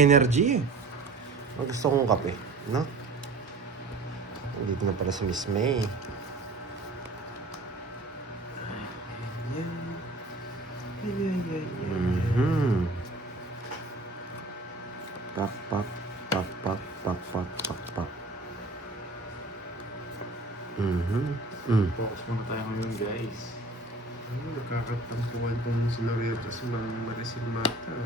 Energy eh. Gusto kong kape, no? Dito na pala si Miss May. Pak, pak, pak, pak, pak, pak, pak, pak. Focus muna tayo ngayon, guys. Nakakatampuan kong si L'Oreal at si Mang Maricel Mata.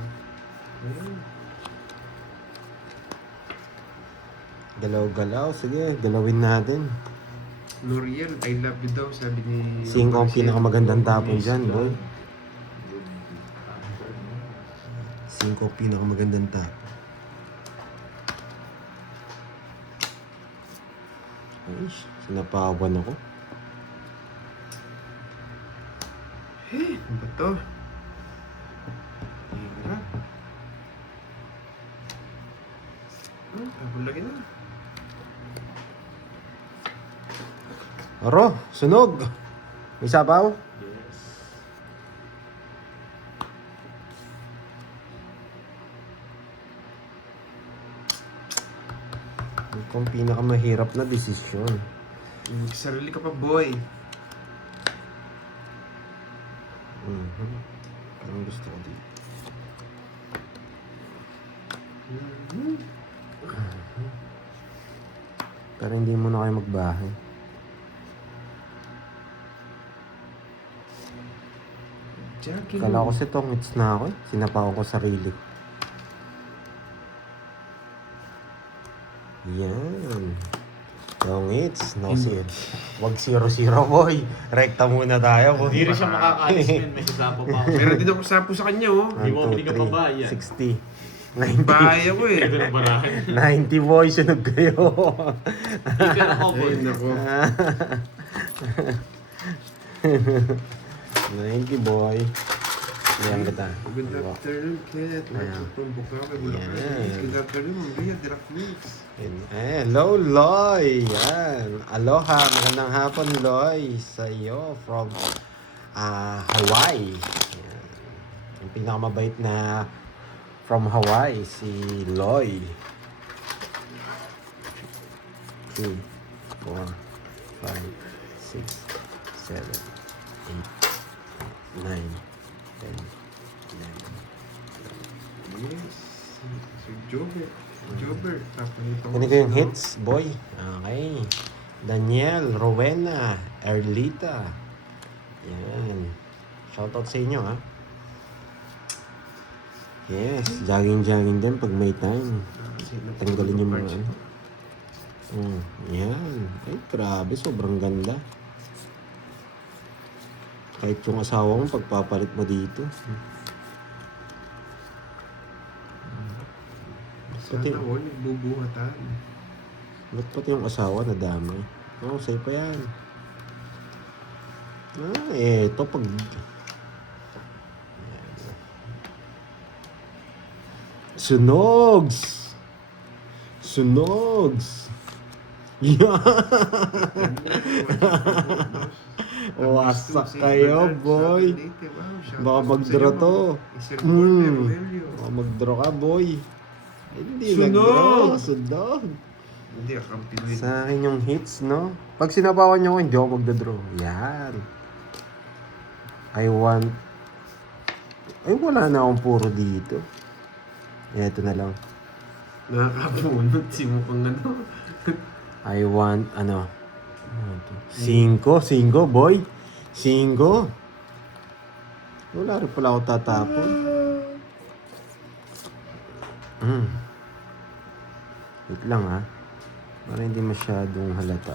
Galaw-galaw. Sige, galawin natin. L'Oreal, I love you daw, sabi ni... Singko ang pinakamagandang tapon dyan, boy. Singko ang pinakamagandang tapon. Ay, sinapawan ako. Ano ba to? Hirap. Tapon lagi na. Aro, sunog. May sabaw? Yes. Ito ang pinakamahirap na desisyon. Sarili ka pa, boy. Anong gusto ko dito? Pero hindi muna kayo magbahay. Jackie. Kala ko si Tongits na ako eh. Sinapaw ko sarili. Yan. Tongits. No, wag 0-0 boy. Rekta muna tayo boy. Hindi rin siya makakaalis, men. May sasapo pa ako. Meron din ako sapo sa kanya, oh. Hindi mo pili ka pa ba, yan? 60. 90. Bahay ako eh. Ito ng barahan. 90 boy, sunog kayo. Ito na ako, boy. Ay, nako. 90 boy. Ayan kita. Good afternoon, Kenneth. Ayan. From Bukawi, Bulacan. Yan. Good afternoon, Maria Direct Mix. Hello, Loy. Yan. Aloha. Magandang hapon, Loy. Sa iyo from Hawaii. Yan. Yung pinakamabait na from Hawaii, si Loy. 2, 4, 5, 6, 7, 8, 9, 10, 11. Yes. Si Jober. Jober. Tapos nito. Kunin ko yung hits, boy. Okay. Daniel, Rowena, Erlita. Yan. Shoutout sa inyo, ha? Yes, jogging-jogging din pag may time. Tanggalin yung mga ano. Yan. Ay, grabe. Sobrang ganda. Kahit yung asawa mo, pagpapalit mo dito. Sana all nagbubuhatan. Ba't pati yung asawa na dami? Oo, sa'yo pa yan. Ito pag... Sunogs! Sunogs! Yan! Wasak kayo, boy! Baka mag-draw to. Baka mag-draw ka, boy. Ay, hindi nag-draw. Sunog! Hindi, akampi mo yun. Sa akin yung hits, no? Pag sinabawan nyo ko, hindi ako magdadraw. Yan. I want... Ay, wala na akong puro dito. Ito na lang. Nakakapunod si mo pang ano. I want, ano? 5, boy. 5. Wala rin pala ako tatapon. Wait lang, ha? Para hindi masyadong halata.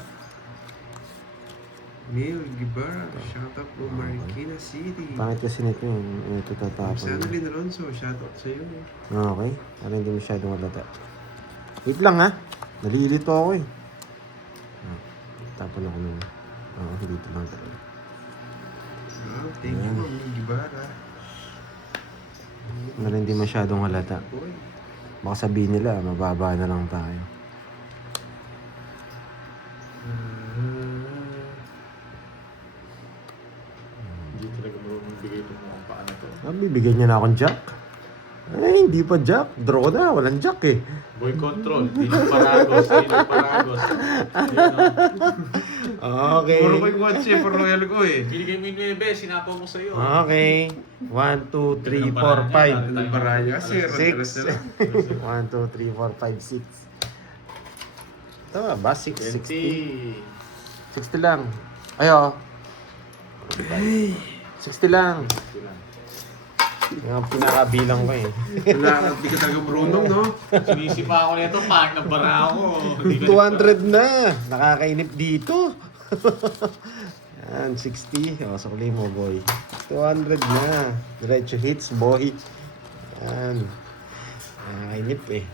Neil Guevara, shout out po Marikina City. Pangit kasi nito yung ito tatapon. Sandalin Alonso, shout out sa iyo. Okay, para hindi masyadong halata. Wait lang, ha? Nalilito ako eh. Tapon ako nun. Dito lang talaga. Thank you, Ma'am Guevara. Para hindi masyadong halata. Boy. Baka sabihin nila, mababa na lang tayo. Hindi talaga marunong bigay itong mga paa na to. Bibigyan niya na akong jack. Ay, di pa jack. Draw na, walang jack eh. Boy control. Dino Paragos. Dino Paragos. Okay. Puro ko yung watch eh, for royal ko eh. Binigay mo yung 9, sinapaw mo sa'yo. Okay. 1, 2, 3, 4, 5. Ang baraya kasi, randalas na lang. 1, 2, 3, 4, 5, 6. Tama ba? 6, 60. 60 lang. Ayo. 60 lang. Yung pinakabilang ko eh. Wala, di ka talaga marunong, no? Sinisipa ako nito, pang na bara ako. Hindi ka 200 na. Nakakainip dito. Yan, 60. O, sakli mo, boy. 200 na. Diretso hits, boy. Yan. Nakakainip eh.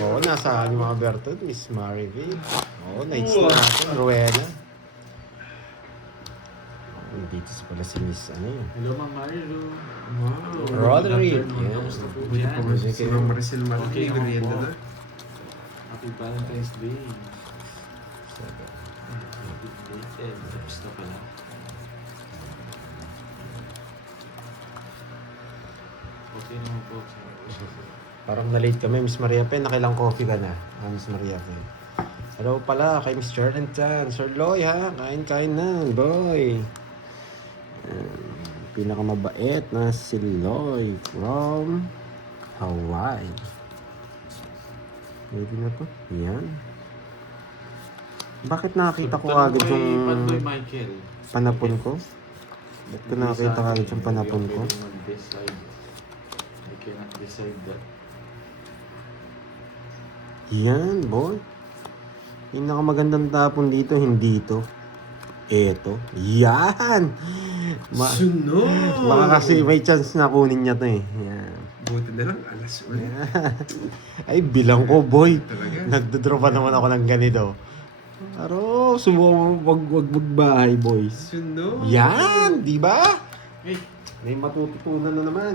Oo, nasa yung mga Bertod, Miss Mariville. Oo, nice na natin. Rowena. Dito sa pala si Miss, ano yun? Hello, Ma'am Marilu. Wow. Roderick. Yeah. Yeah. Kamusta po Buti dyan? pa man si Ma'am Maricel Martin, Okay, may merienda ako na. Happy Valentine's Day. Happy belated. Tapos na pala. Okay naman po. Parang na-late kami, Miss Maria Pen. Nakailang coffee ka na, Miss Maria Pen. Hello pala kay Miss Jordan Chan. Sir Loy ha, kain-kain na, boy. Pinakamabait na si Loy from Hawaii. Pwede na to. Yan. Bakit nakakita ko agad yung Pandoy Michael. panapon ko? Ba't ko nakakita agad yung panapon ko? I cannot decide that. Yan, boy. Pinakamagandang tapon dito, hindi to. Eto. Yan! Sunod! Baka kasi may chance na kunin niya to eh. Yan. Buti na lang, alas ulit. Ay, bilang ko, boy. Talaga? Nagdodraw pa naman ako ng ganito. Aro, subukan mo wag magbahay, boys. Sunod! Yan! Di ba? Hey! May matututunan na naman.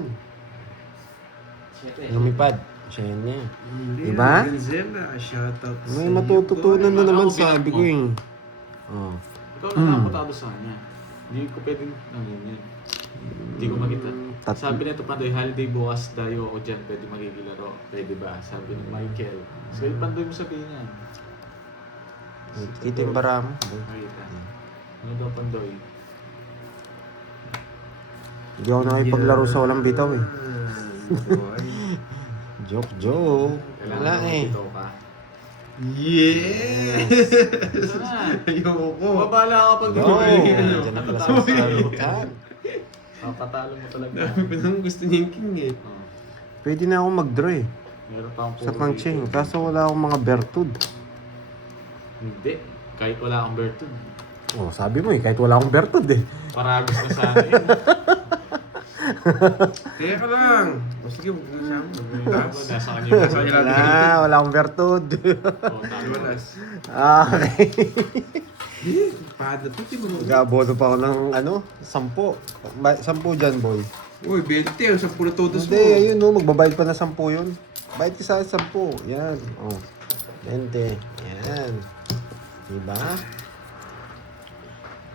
Siyempre. Lumipad. Siya yan niya. Hindi, Diba? Benzema, shoutout May sa matututunan na Ano naman, ang bilang sabi mo? ko eh. Oh. Ikaw na nakaputado sa kanya. Hindi ko pwedeng ano yan. Hindi ko makita. Tat- Sabi nito Pandoy, holiday bukas dayo ako dyan, pwede magigilaro. Pwede ba? Sabi ni Michael. So yung Pandoy mo sabihin yan. Kita yung bara mo. boy. Makita. Ano daw Pandoy? Hindi ako nakipaglaro sa walang bitaw eh. Boy. Joke. Wala Kailangan eh. ito ka. Yes! Ito na. Ayoko. Babala ka pag No, ano, dyan na pala sa tatalo salutan. Papatalo mo talaga. Dami pa nang gusto niyang king eh. Oh. Pwede na ako mag-draw eh. Meron pa akong Sa puro pang-chain. dito. Kaso wala akong mga Bertud. Hindi. Kahit wala kang Bertud. Oh, sabi mo eh, kahit wala akong Bertud eh. Paragos na sana yun. Kaya ka lang. O sige, huwag na siya. Tapos nasa kanya yung Nasa kanya lang. Wala akong Bertud. Oh, tama. Walas. Okay. Pada to, di ba? Gaboto pa ako ng ano, 10. 10 dyan, boy. Uy, 20. Ang 10 na todos mo. Hindi, ayun no, magbabayad pa na 10 yun. Bayad ka sa akin 10. Yan. Oh. 20. Yan. Diba?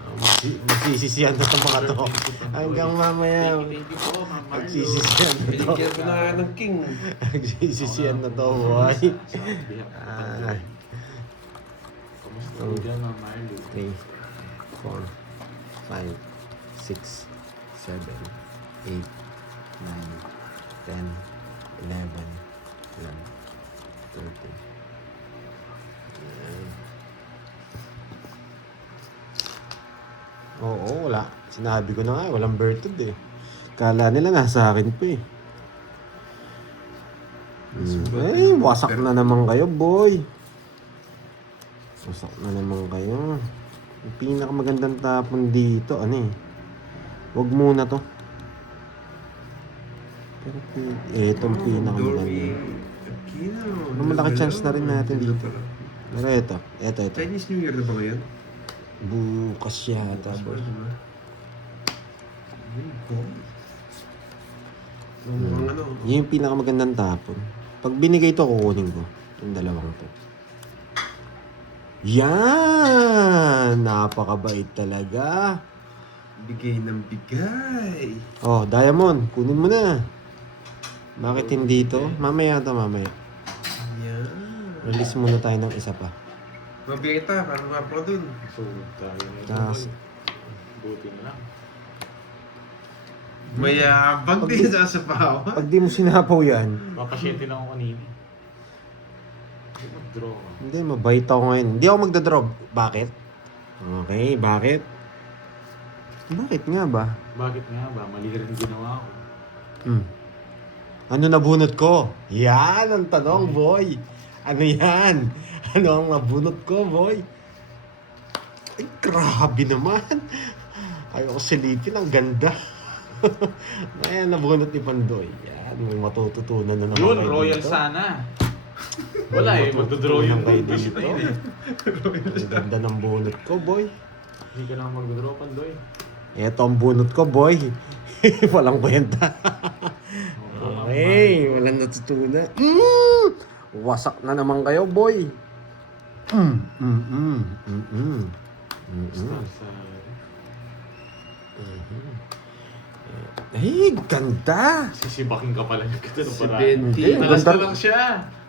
Oh, magsisisiyan na itong mga to. Hanggang mamaya. Thank you po, Ma'am Marlo. Magsisisiyan na to. Binigyan ko na nga ng king. Magsisisiyan na to, boy. Sa behalf ng Pandoy. Ah, Kamusta po dyan, Ma'am Marlo? 3, 4, 5, 6, 7, 8, 9, 10, 11, 12, 13. Yan. Oo, wala. Sinabi ko na nga, walang Bertud eh. Kala nila nasa akin pa eh. Eh, wasak na naman kayo, boy. Wasak na naman kayo. Yung pinakamagandang tapon dito, ano eh. Wag muna to. Pero etong pinakamaganda. Aquino. Malaki chance na rin natin dito. Pero ito. Chinese New Year na ba ngayon? Bukas yata, boy. Ano? Yun yung pinakamagandang tapon. Pag binigay to, kukunin ko. Yung dalawang to. Yan! Napakabait talaga. Bigay ng bigay. Oh, Diamond, kunin mo na. Bakit hindi to? Mamaya to, mamaya. Yan. Release muna tayo ng isa pa. Mabiyeta, parang nga po dun. Sulit tayo nito. Tas- Buti na lang. Mayabang din sa sapawa. Pag di mo sinapaw yan, Papasyente na ako kanina. Mag-draw ka. hindi, mabait ako ngayon. Hindi ako magdadrop. Bakit? Okay, bakit? Bakit nga ba? Bakit nga ba? Mali rin ginawa ko. Ano nabunot ko? Yan ang tanong, boy. Ano yan? Ano ang nabunot ko, boy? Ay, grabe naman. Ayoko silipin. Ang ganda. Ayan, nabunot ni Pandoy. Yan, may matututunan na naman Yun, kayo royal dito. sana. Wala eh, magdodraw yung Matututunan kayo visit dito. na yun eh. Ang ganda ng bunot ko, boy. Hindi ka naman magdodraw, Pandoy. Eto ang bunot ko, boy. Walang kwenta. Okay, walang natutunan. Wasak na naman kayo, boy. Star sa... Ay, ganda. Sisibakin ka pala yung ganda ng Si paraan. Benti. Hindi, Talas ganda. na lang siya.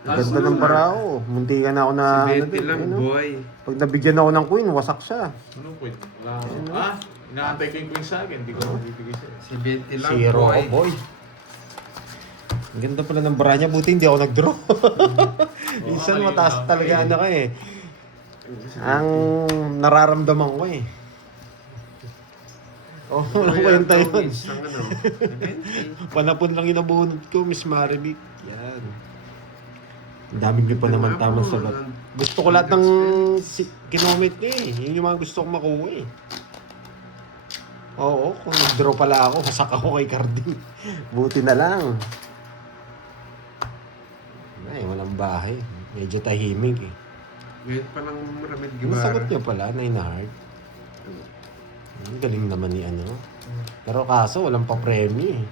Talas Ganda na ng lang. parao. Munti ka na ako na... Si ano Betty din, lang, ano? boy. Pag nabigyan ako ng queen, wasak siya. Ano po yun? Wala ako. Ah, inaantay ko yung queen sa akin. Hindi ko mabibigay sa'yo. Si Betty lang, Zero boy. ako, boy. Ang ganda pala ng bara niya. Buti hindi ako nag-draw. Minsan ayun mataas lang, talaga ayun. ano ka eh. Ang nararamdaman ko eh. Oh, walang kwenta yun. Isang ano. Panapon lang inabunod ko, Miss Maribik. Yan. Ang dami niyo pa naman tamang sagot. Gusto ko lahat ng kinomit niya eh. Yun yung mga gusto kong makuha eh. Oo, kung nag-draw pala ako, masak ako kay Carding. Buti na lang. Ay, walang bahay. Medyo tahimik eh. Ngayon pa lang maraming Ang gibara. sagot niya pala, 9 na heart. Ang galing naman ni ano. Pero kaso, walang pa-premyo eh.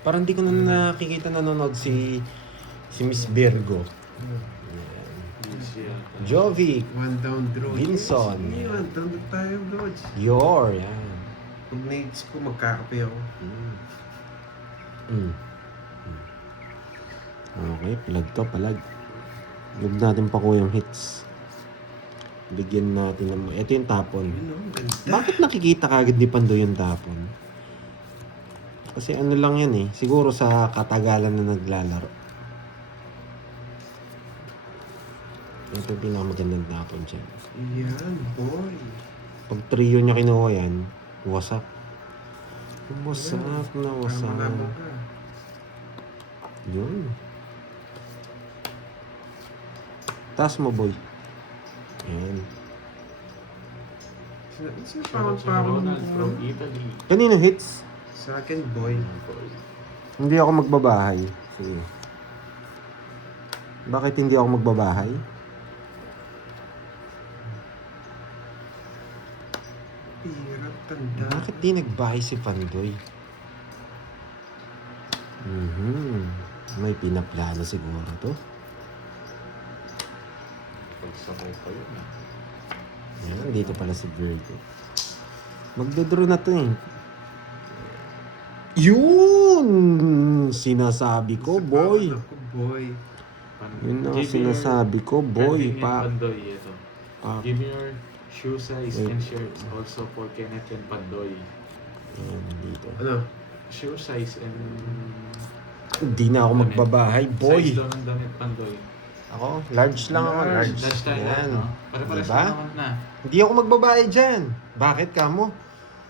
Parang di ko na nakikita nanonood si Miss Virgo. Siya. Jovic, One down draw. Vinson. Sige, one down na tayo, Lodge. Yor, yan. Pag na-hits ko, magkakape ako. Okay, palag to, palag. Huwag natin pa yung hits. Bigyan natin ng... Ito yung tapon. Yun, oh, ganda. Bakit nakikita kagad ni Pando yung tapon? Kasi ano lang yan eh. Siguro sa katagalan na naglalaro. Ito yung pinakamagandang tapon siya. Yan, boy. Pag trio niya kinuha yan, wasak. Wasak na wasak. Tama ka. Yun. Taas mo, boy. Yan. Sino Ronald parang from Italy. Kanino hits? Sa akin, boy. Hindi ako magbabahay. Sige. Bakit hindi ako magbabahay? Hirap tanda. Bakit di nagbahay si Pandoy? May pinaplano siguro to. Pagsakay pa yun. Yan, dito pala si Virgo. Magdodraw na to eh. Yun! Sinasabi ko, boy. Ako, boy. Yun ang sinasabi ko, boy. Pandoy, ito. Ah, Give me your shoe size Wait. and shirts also for Kenneth and Pandoy. yan, dito. Ano? Shoe size and... Hindi na ako magbabahay, boy. Size daw ng damit, Pandoy. Ako, large lang ako, large. Large tayo Yan. no? Pare-pares Diba? lang naman na. Hindi ako magbabahay dyan. Bakit ka mo?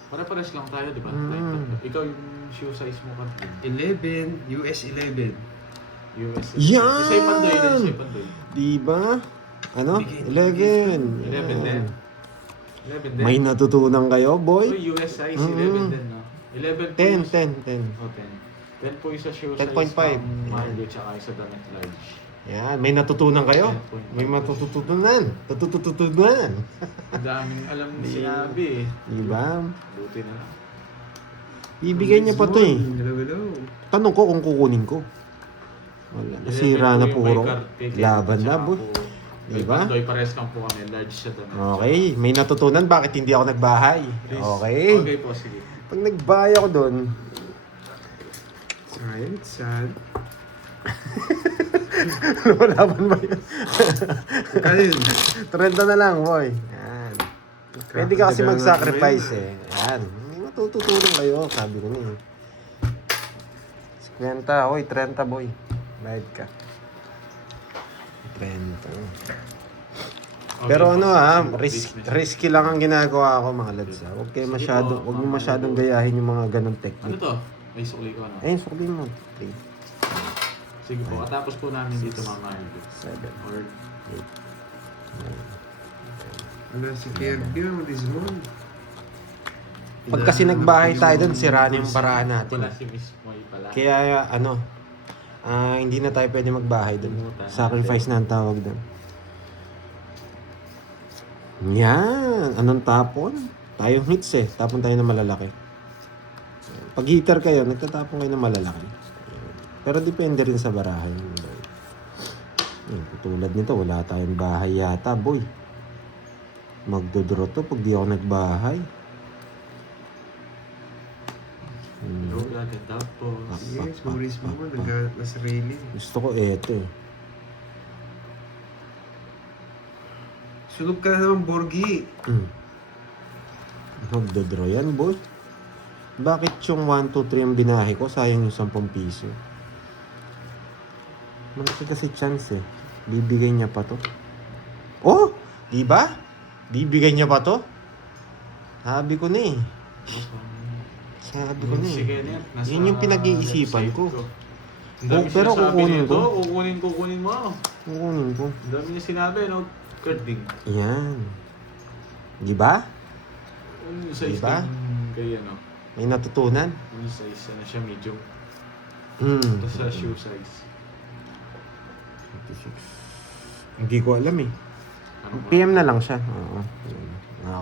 Pare-pares lang tayo, di ba? Mm. Ikaw yung shoe size mo, Pandoy. 11. US 11. US. Yan! Isa yung Pandoy din, isa yung Pandoy. Diba? Ano? Bigay. 11. 11 din. 11 din. May natutunan kayo, So, boy? US size, Mm. 11 din, no? 11 po 10, yung- 10. Oh, 10. 10 po yung sa shoe 10.5. size ng Mario tsaka yung sa damit large. Yan, may natutunan kayo? May matututunan. Tutututunan. Ang daming alam ni Di- sinabi eh. Diba? Buti na lang. Ibigay niya pa to eh. Hello, hello. Tanong ko kung kukunin ko. Wala. Nasira na puro. Laban na, boy. Kay Diba? Pandoy, pares lang po kami. Large siya doon. Okay, may natutunan bakit hindi ako nagbahay. Please. Okay. Okay po, sige. Pag nagbahay ako doon, Sad, sad. lumalaban ba yun? Kaya yun. 30 na lang, boy. Yan. Pwede ka kasi mag-sacrifice eh. Yan. May matututunan kayo, sabi ko na eh. 50, oy, 30 boy. Bayad ka. 30. Okay Pero po, ano sige. risky lang ang ginagawa ko mga lads ha. Huwag kayo masyadong, huwag mo masyadong gayahin yung mga ganong Ano technique. to? May sukli ko, ano? Ayun, sabihin mo. 3, Sige po, katapos po namin dito mamahal. 7, Or 8, 9. Wala si Kirby ang Desmond. Pag kasi nagbahay tayo doon, sira na yung paraan natin. Wala si Miss Moy pala. Kaya hindi na tayo pwede magbahay doon. Sacrifice na ang tawag doon. Yan. Anong tapon? Tayong hits eh. Tapon tayo na malalaki. Pag hitter kayo, nagtatapon kayo na malalaki. Pero depende rin sa barahan. Tulad nito, wala tayong bahay yata, boy. Magdodraw to pag di ako nagbahay. Wala ka tapos. Yes, Maurice mo man, nasa railing. Gusto ko eto eh. Sunog ka na naman, Borgi. Magdodraw yan, boy. Bakit yung 1, 2, 3 ang binahe ko? Sayang yung 10 piso. Malaki kasi chance eh. Bibigay niya pa to. Oh! Di ba? Bibigay niya pa to? Sabi ko na eh. Sabi ko na eh. Sige, Net. Nasa Yun yung pinag-iisipan ko. Ang dami Pero sinasabi kukunin nito. ko. Kukunin mo. Kukunin ko. Ang dami niya sinabi, no? Carding. Yan. Di ba? Yung size Diba? ng kay ano? May natutunan. Yung size, ano siya, medium. Hmm. Tapos sa shoe size. 26. Hindi ko alam eh. Ano ba? PM na lang siya. Oo.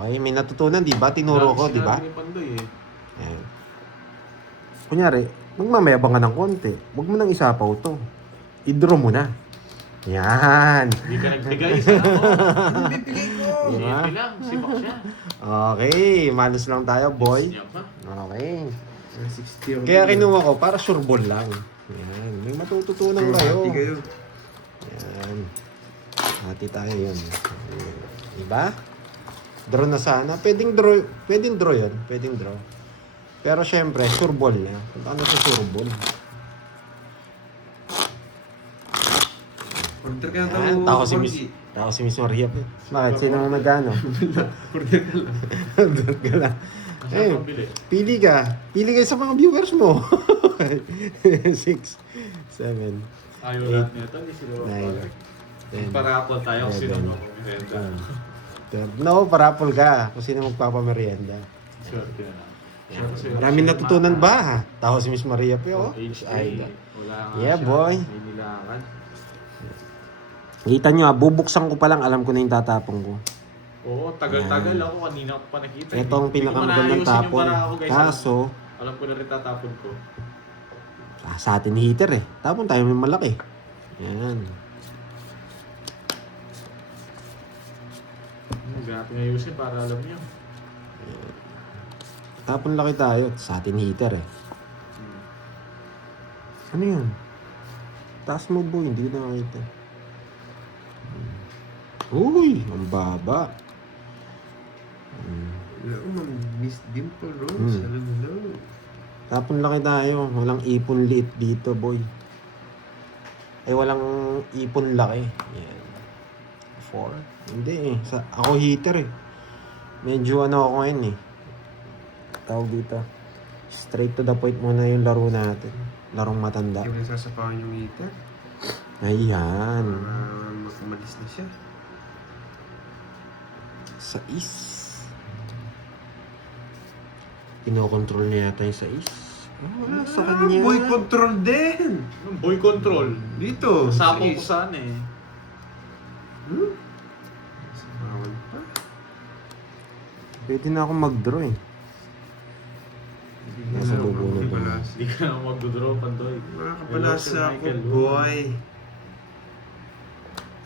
Okay, may natutunan, di ba? Tinuro ko, di ba? Sinabi ni Pandoy eh. Ayan. Kunyari, magmamayabang ka ng konti. Huwag mo nang isapaw to. I-draw mo na. Yan. Hindi ka nagbigay sa ako. Bibigay ko! Diba? Sige lang, sibak siya. Okay, malos lang tayo, boy. Siya pa. Okay. 60 ako. Kaya kinuha ko para sure ball lang. Yan. May matututunan kayo. Hati kayo. Yan. Hati tayo yun. Diba? Draw na sana. Pwedeng draw yun. Pwedeng draw. Pero syempre, sure ball na. Ano sa sure ball? Order ka na Yan. tao, Tao si Miss Maria. Bakit? Sino ang nagano? Order ka lang. Order ka lang. Masarap Eh, ang bili. pili ka. Pili ka sa mga viewers mo. 6, 7, Ayaw lahat nito. Hindi sila 9, 10. Parapol tayo kung sino Seven. magpapamerienda. No, parapol ka. Kung sino magpapamerienda. Swerte na lang. Maraming natutunan ba ha? Tao si Miss Maria po. HA. Ay, Wala nga Yeah, siya. boy. May nilakan. kita nyo bubuksan ko pa lang. Alam ko na yung tatapong ko. Oo, tagal-tagal ako. Kanina ko pa nakita. Ito ang Hindi ko pinakamagandang manaayusin yung tapon. para ako, guys. Kaso, Alam ko na rin tatapon ko. sa atin heater eh. Tapon tayo may malaki. Yan. Grabe nga ayusin para alam niyo. Tapon laki tayo. Sa atin heater eh. Ano yun? Taas mo boy, hindi ko na nakita. Uy, ang baba. Wala ko, Miss Dimple Rose. Alam mo na. Tapon laki tayo. Walang ipon liit dito boy. Ay walang ipon laki. Yan. 4? Hindi eh. Ako heater eh. Medyo ano ako ngayon eh. Tawag dito. Straight to the point muna yung laro natin. Larong matanda. Hindi mo nasasapawan yung heater. Ayan. Para malis na siya. Sa is. Kinokontrol niya yata yung sa is. Wala sa kanya. Boy control din! Boy control. Dito. Sapong ko Sis. saan eh. Sapawan pa. Pwede na akong mag-draw eh. Nasa dugo na to. Hindi ka na magdodraw, Pandoy. Makakapalasa ako, boy.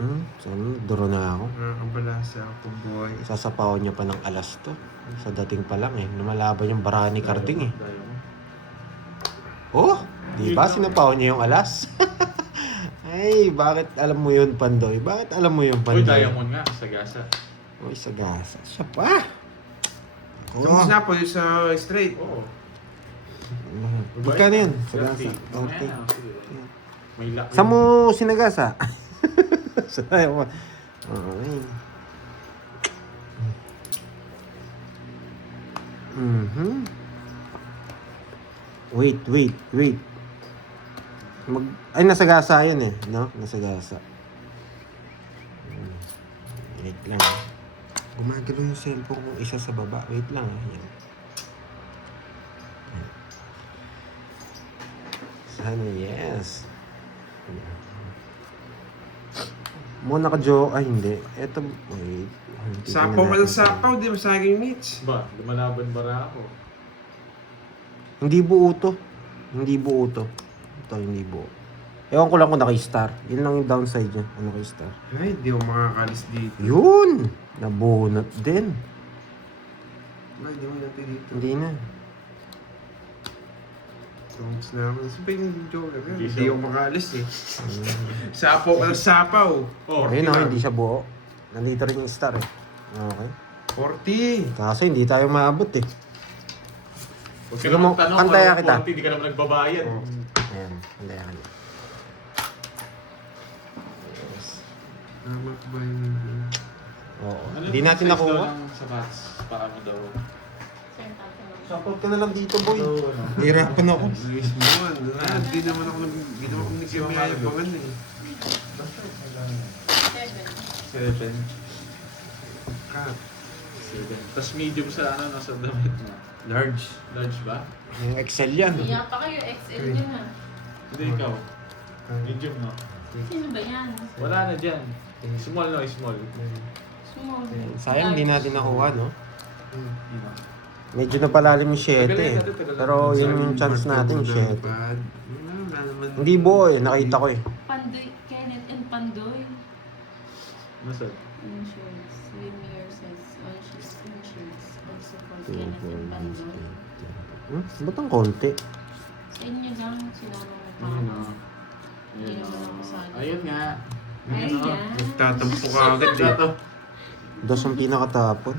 Saan? Duro na ako. Nakakabalasa ako, boy. Sasapawan niya pa ng alas to. Sa dating pa lang eh. Lumalaban yung bara ni Carding eh. Dayo mo. Oh! Di ba sinapawan niya yung alas? Ay, bakit alam mo yun, Pandoy? Bakit alam mo yun, Uy, Pandoy? diamond nga, sagasa. Uy, sagasa. Siya pa! Tapos na po yung sa straight. Oo. Magkano yun? Sagasa. 30. Okay. Mamaya na, sige. May lock. Saan mo sinagasa? Saan mo? Okay. Wait. Ay, nasagasa yun eh. No? Nasagasa. Wait lang. Gumagalaw yung cellphone kong isa sa baba. Wait lang. Yan. Sana, yes. Muna ka, Joe. Ay, hindi. Eto, wait. Sapaw ka ng sapaw, di ba saging Mitch? Ba, lumalaban bara ako. Hindi buo to. Ito, hindi buo. Ewan ko lang kung naka-star. Yun lang yung downside niya. Ano naka-star? Ay, di ako makakalis dito. Yun! Nabunot din. Ay, di mo natin dito. Hindi na. Tungs na ako. Saan ba yung joker? Hindi Hindi siya- ako makakalis eh. Sapaw ka ng sapaw. Oh, Ayun na, hindi siya buo. Nandito rin yung star eh. Okay. 40. Kaso hindi tayo maabot eh. huwag ka Sige mo, naman tanong, pantaya kung kita. 40, di ka naman nagbabayad. Oh. Ayan, hindi ka niya. Yes. Tama ba yun? Oo. Ano Hindi yung natin size nakuha. daw ng sapatos? Paano daw? Support ka na lang dito, boy. So, ano? Hirapan ako. Luis mo. Hindi naman ako nagkamayabangan eh. 7. Cut. 7. Tapos medium sa ano, nasa damit mo. Large. Large ba? Yung Excel yan. Kaya pa kayo, XL nyo na. Hindi ikaw. Medium, no? Sino ba yan? Wala na dyan. Small, no? Small. Small. Sayang, hindi natin nakuha, no? Yun, no? Medyo napalalim yung 7 eh. Pero yun yung chance natin, 7. Wala naman. Hindi buo eh, nakita ko eh. Pandoy, Kenneth and Pandoy. Nasaan? Insurance. Swimwear says on insurance. Also for Kenneth and Pandoy. Ba't ang konti? Sa inyo lang, sinama mo pa. Ayun, no? Hindi naman ako sana. Ayun nga. Ayan. Nagtatampo ka agad eh. Ito. Dos ang pinakatapon.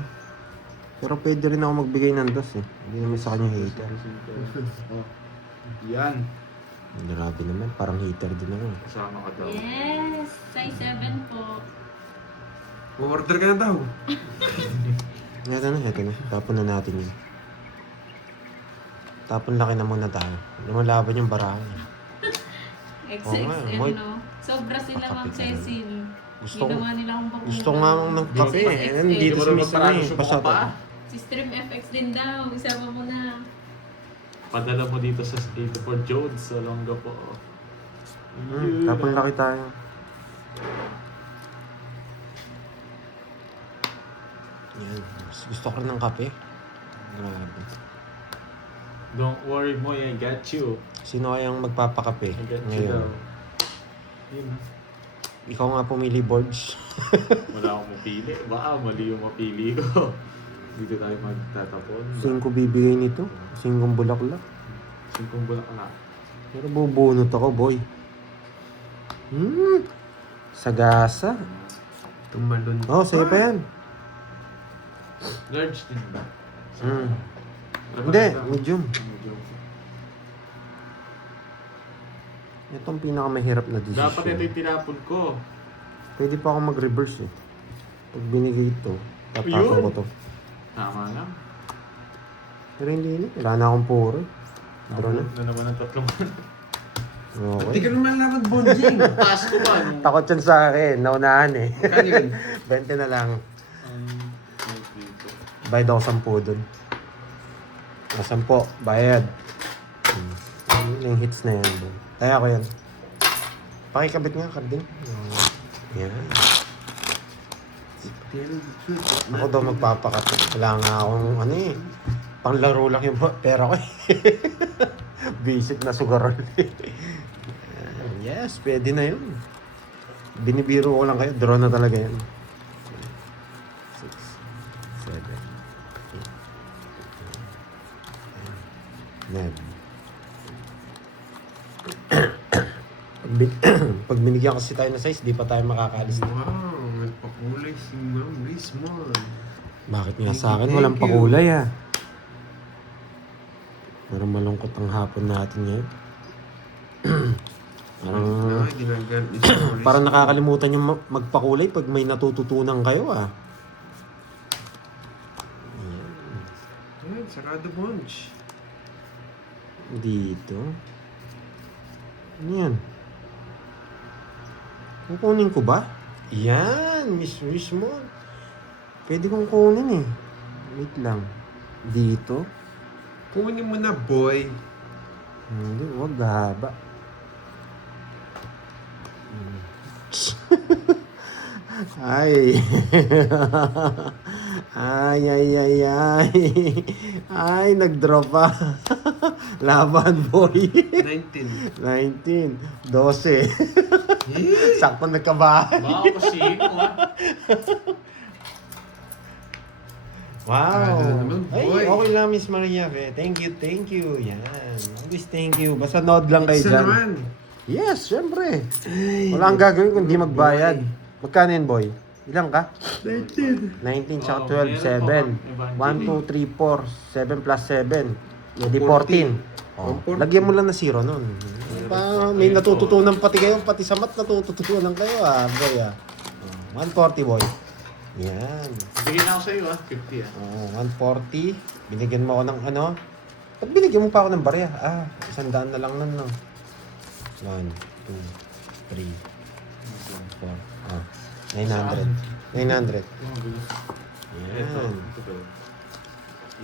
Pero pwede rin ako magbigay ng dos eh. Hindi naman sa kanya hater. Oh. Yan. Grabe naman, parang hater din ako eh. Kasama ka daw. Yes! Size 7 po. Order ka na daw. Ito na. Tapon na natin yun. Tapon laki na muna tayo. Lumalaban yung barahan eh. Oo nga, XXL, Moy. no? Sobra sila, Ma'am Kakapit ka Cecil. Gusto ko- Ginawa nila akong bakuna. Gusto nga akong ng kape eh. Ayun, XXL. dito mo sa naman mismo parang eh. gusto mo Pasok pa. Si Stream FX din daw. Isama mo na. Padala mo dito sa 84 Jones sa Longga po. Tapon laki tayo. Yan. Gusto ko rin ng kape. Grabe. Don't worry mo, I got you. Sino kayang magpapakape I got you ngayon? daw. Yun. Ikaw nga pumili, Borbs. Wala akong mapili. Baka mali yung mapili ko. Dito tayo magtatapon. 5 bibigay nito. 5 bulaklak. 5 bulak na. Pero bubunot ako, boy. Sagasa. Tumalon Oh, sa'yo pa yan. Large din ba? Hindi, medium. Medium. Ito ang pinakamahirap na decision. Dapat ito yung tinapon ko. Pwede pa ako mag-reverse eh. Pag binigay ito, tatapon Ayun. ko to. Tama lang. Pero hindi na. Wala na akong puro. Draw na. Na naman ang tatlong. Hindi ka Okay. naman lakad, Bonjing. Taas ko ba? Nung... Takot yan sa akin. Naunahan eh. Kaya yun. 20 na lang. dito. Bayad ako 10 dun. 10. Bayad. Yung hits na yan. Boy. Kaya ko yan. Pakikabit nga, Carding. Yan. Ako daw magpapakapit. Wala nga akong ano eh. Panglaro lang yung pera ko eh. Visit na sugarol. Yes, pwede na yun. Binibiro ko lang kayo. Draw na talaga yan. 6, 7, 8, 9. Pag binigyan kasi tayo ng size, di pa tayo makakaalis na. Wow, nagpakulay si Ma'am Lismon. Bakit nga sa akin Thank walang you. pakulay ah? Parang malungkot ang hapon natin ngayon. Parang, Ginagamit ni Ma'am parang Lismon. nakakalimutan yung magpakulay pag may natututunan kayo ah. Yan, sarado bunch. Dito. Ano yan? Kukunin ko ba? Yan, Miss Richmond. Pwede kong kunin eh. Wait lang. Dito? Kunin mo na, boy. Hindi, wag haba. Ay. Ay, ay, ay, ay. Ay, nag-drop pa. Laban, boy. 19. 19. 12. Eh, Sakto nagkabahan. Baka kasi mo ah. Wow. Ano naman, Ay, boy. okay lang, Miss Maria. Thank you, thank you. Yan. Always thank you. Basta nod lang kayo isa dyan. naman. Yes, syempre. Wala kang gagawin kung di magbayad. Magkano yun, boy? Ilang ka? 19. 19 tsaka Oh, 12, meron 7. pa, 1, 2, 3, 4. 7 plus 7. Hindi 14. Oh, 14. lagyan mo lang na 0 nun. Pa, may natututunan pati kayo. Pati sa mat natututunan kayo ah, boy ah. Oh, 140, boy. Yan. Bigyan ako sa iyo ah, 50 ah. Oh, 140. Binigyan mo ako ng ano? Ba't binigyan mo pa ako ng barya? Ah, 100 na lang nun, no? 1, 2, 3, 4. Ah, 900. 900. Yan.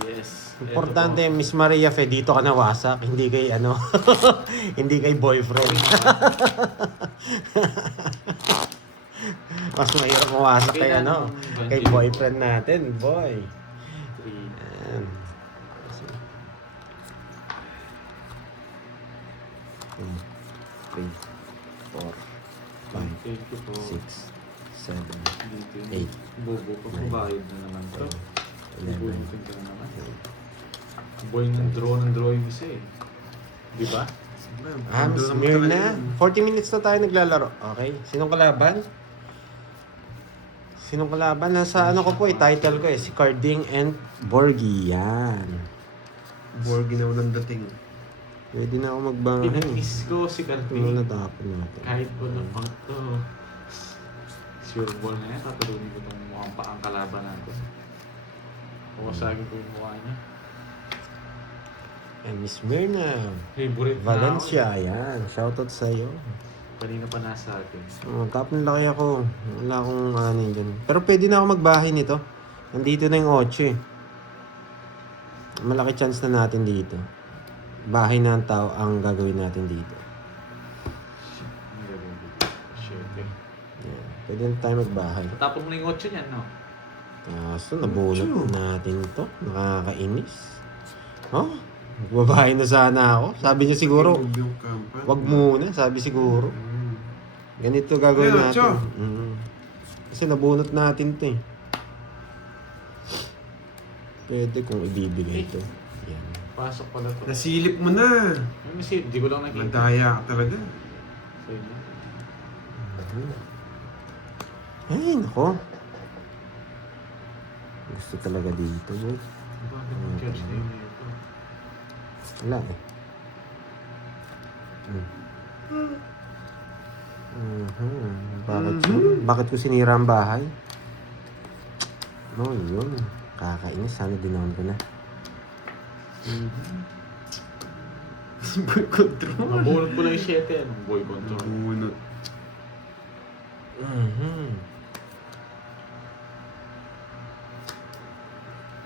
Yes. Importante, Miss Maria Fe, dito ka nawasak. Hindi kay ano, hindi kay boyfriend. Mas mahirap mawasak kay ano, kay boyfriend natin, boy. Yan. 3, 4, 5, Thank you po. 6, 7, Eight. Bobo ko kung bayad na naman to. 11, Bubunutin ka na naman. Boy ng draw yung isa eh. Di ba? Ah, Miss Mirna. 40 minutes na tayo naglalaro. Okay. Sinong kalaban? Sinong kalaban? Nasa ano ko po eh, title ko eh. Si Carding and Borgie. Yan. Borgi na walang dating. Pwede na ako magbahay. Pinag-miss ko si Ano Carting. natapon natin? Kahit po na pang to. Sure ball na yan. Tatalunin ko itong mukhang pa ang kalaban natin. Pawasagin ko yung mukha niya. And Miss Mirna. Favorite Valencia. Yan. Shoutout sa'yo. Kanina pa nasa akin. Oh, top ng laki ako. Wala akong ano yun dyan. Pero pwede na ako magbahay nito. Nandito na yung 8 eh. Malaki chance na natin dito. Bahay na ang tao ang gagawin natin dito. Shit eh. Yan. Pwede na tayo magbahay. Tapos mo na yung 8 niyan, no? Kaso nabunot natin to. Nakakainis. Oh, magbabahay na sana ako. Sabi niya siguro, Yung kampan. wag muna. Sabi siguro. Ganito gagawin Ay, natin. Ocho. Kasi nabunot natin to eh. Pwede kung ibibigay ito. Yan. Pasok pala to. Nasilip mo na. Ay, kasi di ko lang nakita. Madaya ka talaga. So, yun na. Ay, nako. Gusto talaga dito, boy. Bakit yung church name na ito? Wala eh. Bakit ko sinira ang bahay? No, yun. Kakainis. Sana dinawin ko na. Boy control. Mabunod ko lang yung 7 yan. Boy control. Bunot.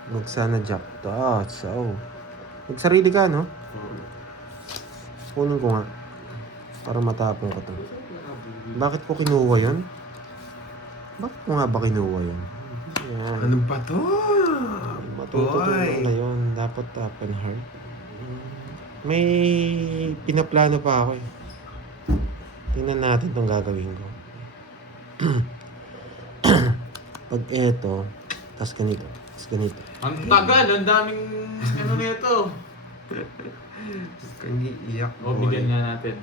Huwag sana jack to. So, magsarili ka, no? Kunin ko nga. Para matapong ko to. Bakit ko kinuha yun? Bakit ko nga ba kinuha yun? Yan. Ano ba to? Matututunan Boy. ngayon. Dapat open heart. May pinaplano pa ako eh. Tingnan natin itong gagawin ko. Pag eto, tas ganito, tas ganito. Ang tagal, ang daming ano nito. Kang iiyak. O, bigyan nga natin.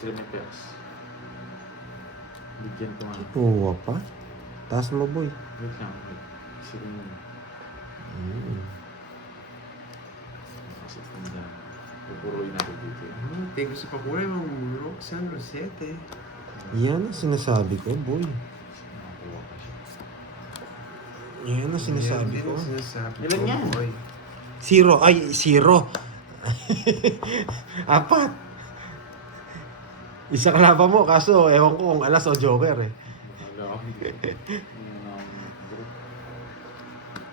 3 pesos. Bigyan ko nga. Tuwa pa. Taas mo, boy. Wait lang, wait. Isipin mo. Kasi tanda. Pupuruin natin dito. Tingko sa pakulay mga Roxanne Rosette. Yan ang sinasabi ko, boy. Nakakuha pa siya. Yan ang sinasabi Yan ko. din ang sinasabi Ilan ko, yan? boy. 0. Ay, 0. 4. Isa kalaban mo, kaso ewan ko kung alas o joker eh. Wala ako.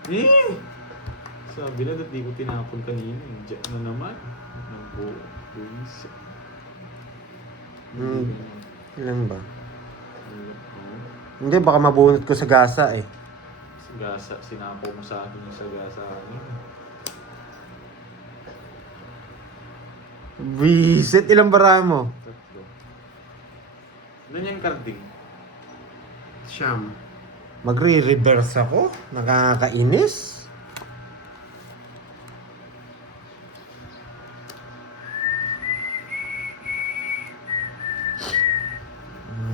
Eh! Sabi na, dati ko tinapon kanina. Diyan na naman. Nang buwis. Ilan ba? Hindi, baka mabunot ko sa gasa eh. Sagasa, sinapo mo sa akin yung sagasa. Visit, ilang bara mo? Tatlo. Ano yung carding? Siyam. Magre-reverse ako? Nakakainis?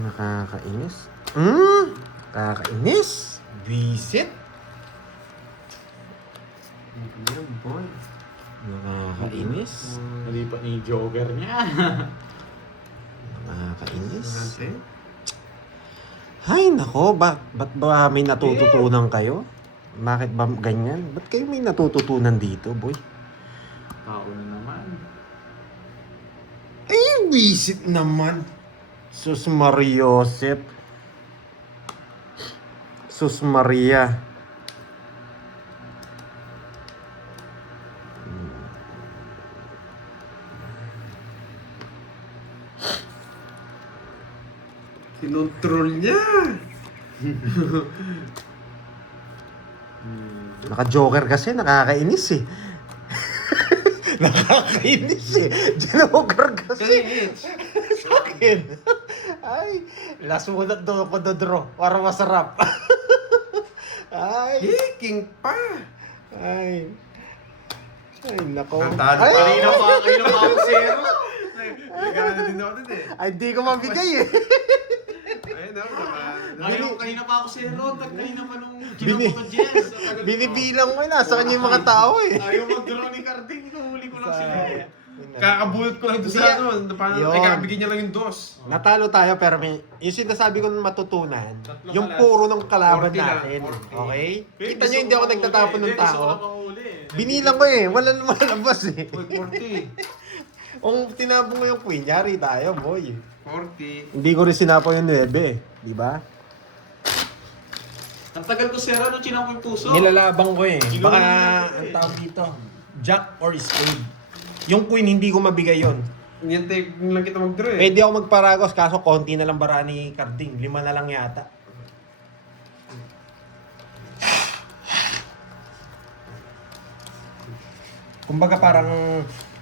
Nakakainis? Nakakainis? Visit? Yan, boy. Nakakainis? Nalipat ni Joker niya. Nakakainis? Natin. Ay, nako, ba't ba may natututunan kayo? Bakit ba ganyan? Ba't kayo may natututunan dito, boy? Tao na naman. Ay, visit naman. Sus Mariosep. Sus Maria. Kinontrol niya. Naka-joker kasi, nakakainis eh. Nakakainis eh. Joker kasi. Sa akin. Ay, last mo na doon ako do-draw para masarap. Ay, Eh, king pa. ay. Ay, nako. Natalo Ay, pa. Kanina pa ako zero. Nagana din ako dun eh. ay, di ko mabigay eh. Ayun no, Kanina pa ako zero. Kanina pa nung kinabuto Jess. Binibilang mo na, sa kanya yung mga tao eh. Ayaw mag-draw ni Carding. Huli ko lang sila. kakabulot ko lang doon sa ano. Paano, Yun. ay kakabigyan niya lang yung dos. Natalo tayo pero may, yung sinasabi ko na matutunan, Tatlo yung kalas. puro ng kalaban 40 lang, natin. 40. Okay? Kita nyo hindi ako nagtatapon ng Gusto ko tao. lang mahuli. Binilang ko eh, wala naman labas eh. Uy, 40. Kung tinapon mo yung queen, yari tayo, boy. 40. Hindi ko rin sinapo yung 9 eh. Di ba? Ang tagal ko zero nung chinang ko yung puso. Nilalabang ko eh. Inuwi Baka niya eh. ang tawag dito, jack or spade. Yung queen, hindi ko mabigay yon. Yan tayo lang kita mag-draw eh. Pwede ako magparagos, kaso konti na lang bara ni Carding. 5 na lang yata. Kumbaga parang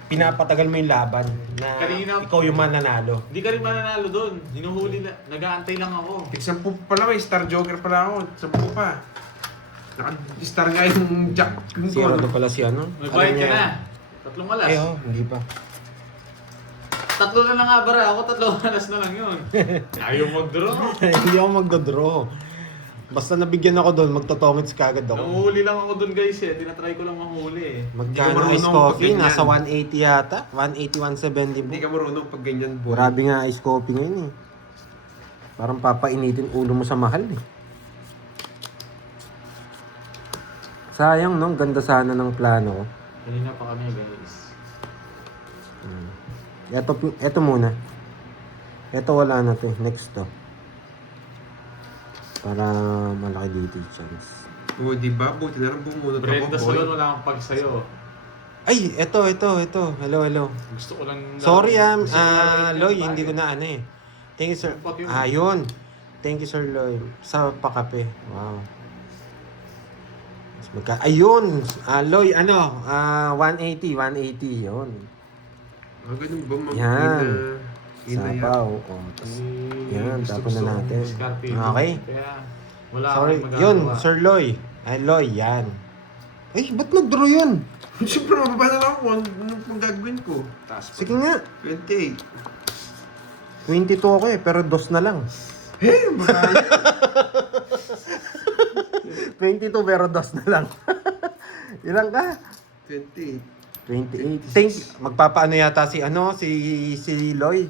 pinapatagal mo yung laban na Kanina- ikaw yung mananalo. Hindi ka rin mananalo doon. Hinuhuli na. Nag-aantay lang ako. Tig-10 pa lang, may Star Joker pala ako. 10 pa. Naka-star nga yung Jack. Yung Si ano pala si ano? May Alam bayad ka niya- na. Tatlong alas. Eh oh, hindi pa. Tatlo na lang nga bara. Ako tatlong alas na lang yun. Ayaw mag-draw. Hindi ako magdodraw. Basta nabigyan ako doon, magtotongits kagad ako. Nanguhuli lang ako doon guys eh. Tinatry ko lang mahuli eh. Magkano marunong ice pag coffee? ganyan. Nasa 180 yata. 180, 170 Hindi po. ka marunong pag ganyan, boy. Grabe nga ice coffee ngayon eh. Parang papainitin ulo mo sa mahal eh. Sayang no, ganda sana ng plano ko. Kanina pa kami guys. Ito muna. Ito wala na to eh. Next to. Para malaki dito yung chance. Oo, di ba? Buti na lang bumunot Brenda ako, boy. Salon, wala akong pag sa'yo. Ay, ito. Hello. Gusto ko lang... Sorry gusto ko lang Loy, yung hindi ko bagay. na ano eh. Thank you sir. Fuck you. Yun. Thank you sir Loy. Sa pakape. Wow. Ayun. Loy, 180. Yun. Ah, ganun ba? Yan. Yun na yan. Sapaw. O, tas, yan, tapon na natin. Okay. Kaya, wala Sorry. akong Yun, magagawa. Sir Loy. Ay, Loy, yan. Ay, ba't nag-draw yun? Siyempre, mababa na lang ako. Anong pang gagawin ko? Taas pa. Sige nga. 28. 22 ako eh, pero dos na lang. Eh, baka 22 pero dos na lang. Ilang ka? 28. 28. Think, magpapaano yata si Loy.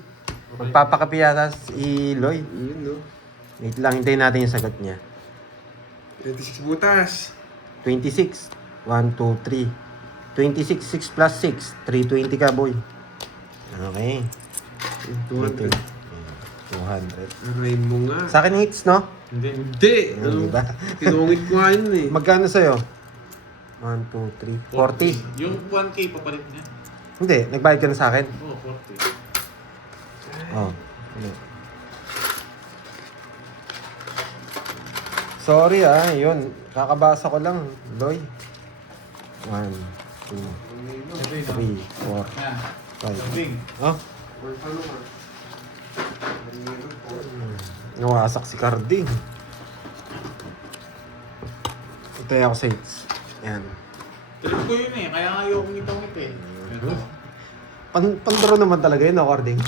Magpapakapi yata si Loy. Yun, no? Wait lang, hintayin natin yung sagot niya. 26 butas. 26. 1, 2, 3. 26, 6 plus 6. 320 ka, boy. Okay. 200. 200. Aray mo nga. Sa akin hits, no? Hindi. Hindi. Ano ba? Tinungit ko nga yun eh. Magkano sa'yo? 1, 2, 3. 40. Yung 1K papalit niya. Hindi, nagbayad ka na sa akin. Oo, 40. Oh. Ano? Sorry yun. Kakabasa ko lang, Loy. 1, 2, Ito yun, 3, 4, Yan. 5. Big. Oh, Or ano ka? nawasak si Carding. Ito ako sa hits. Yan. Trip ko yun eh. Kaya nga ayokong itong ipin. Ito. Pandro naman talaga yun, no, Carding?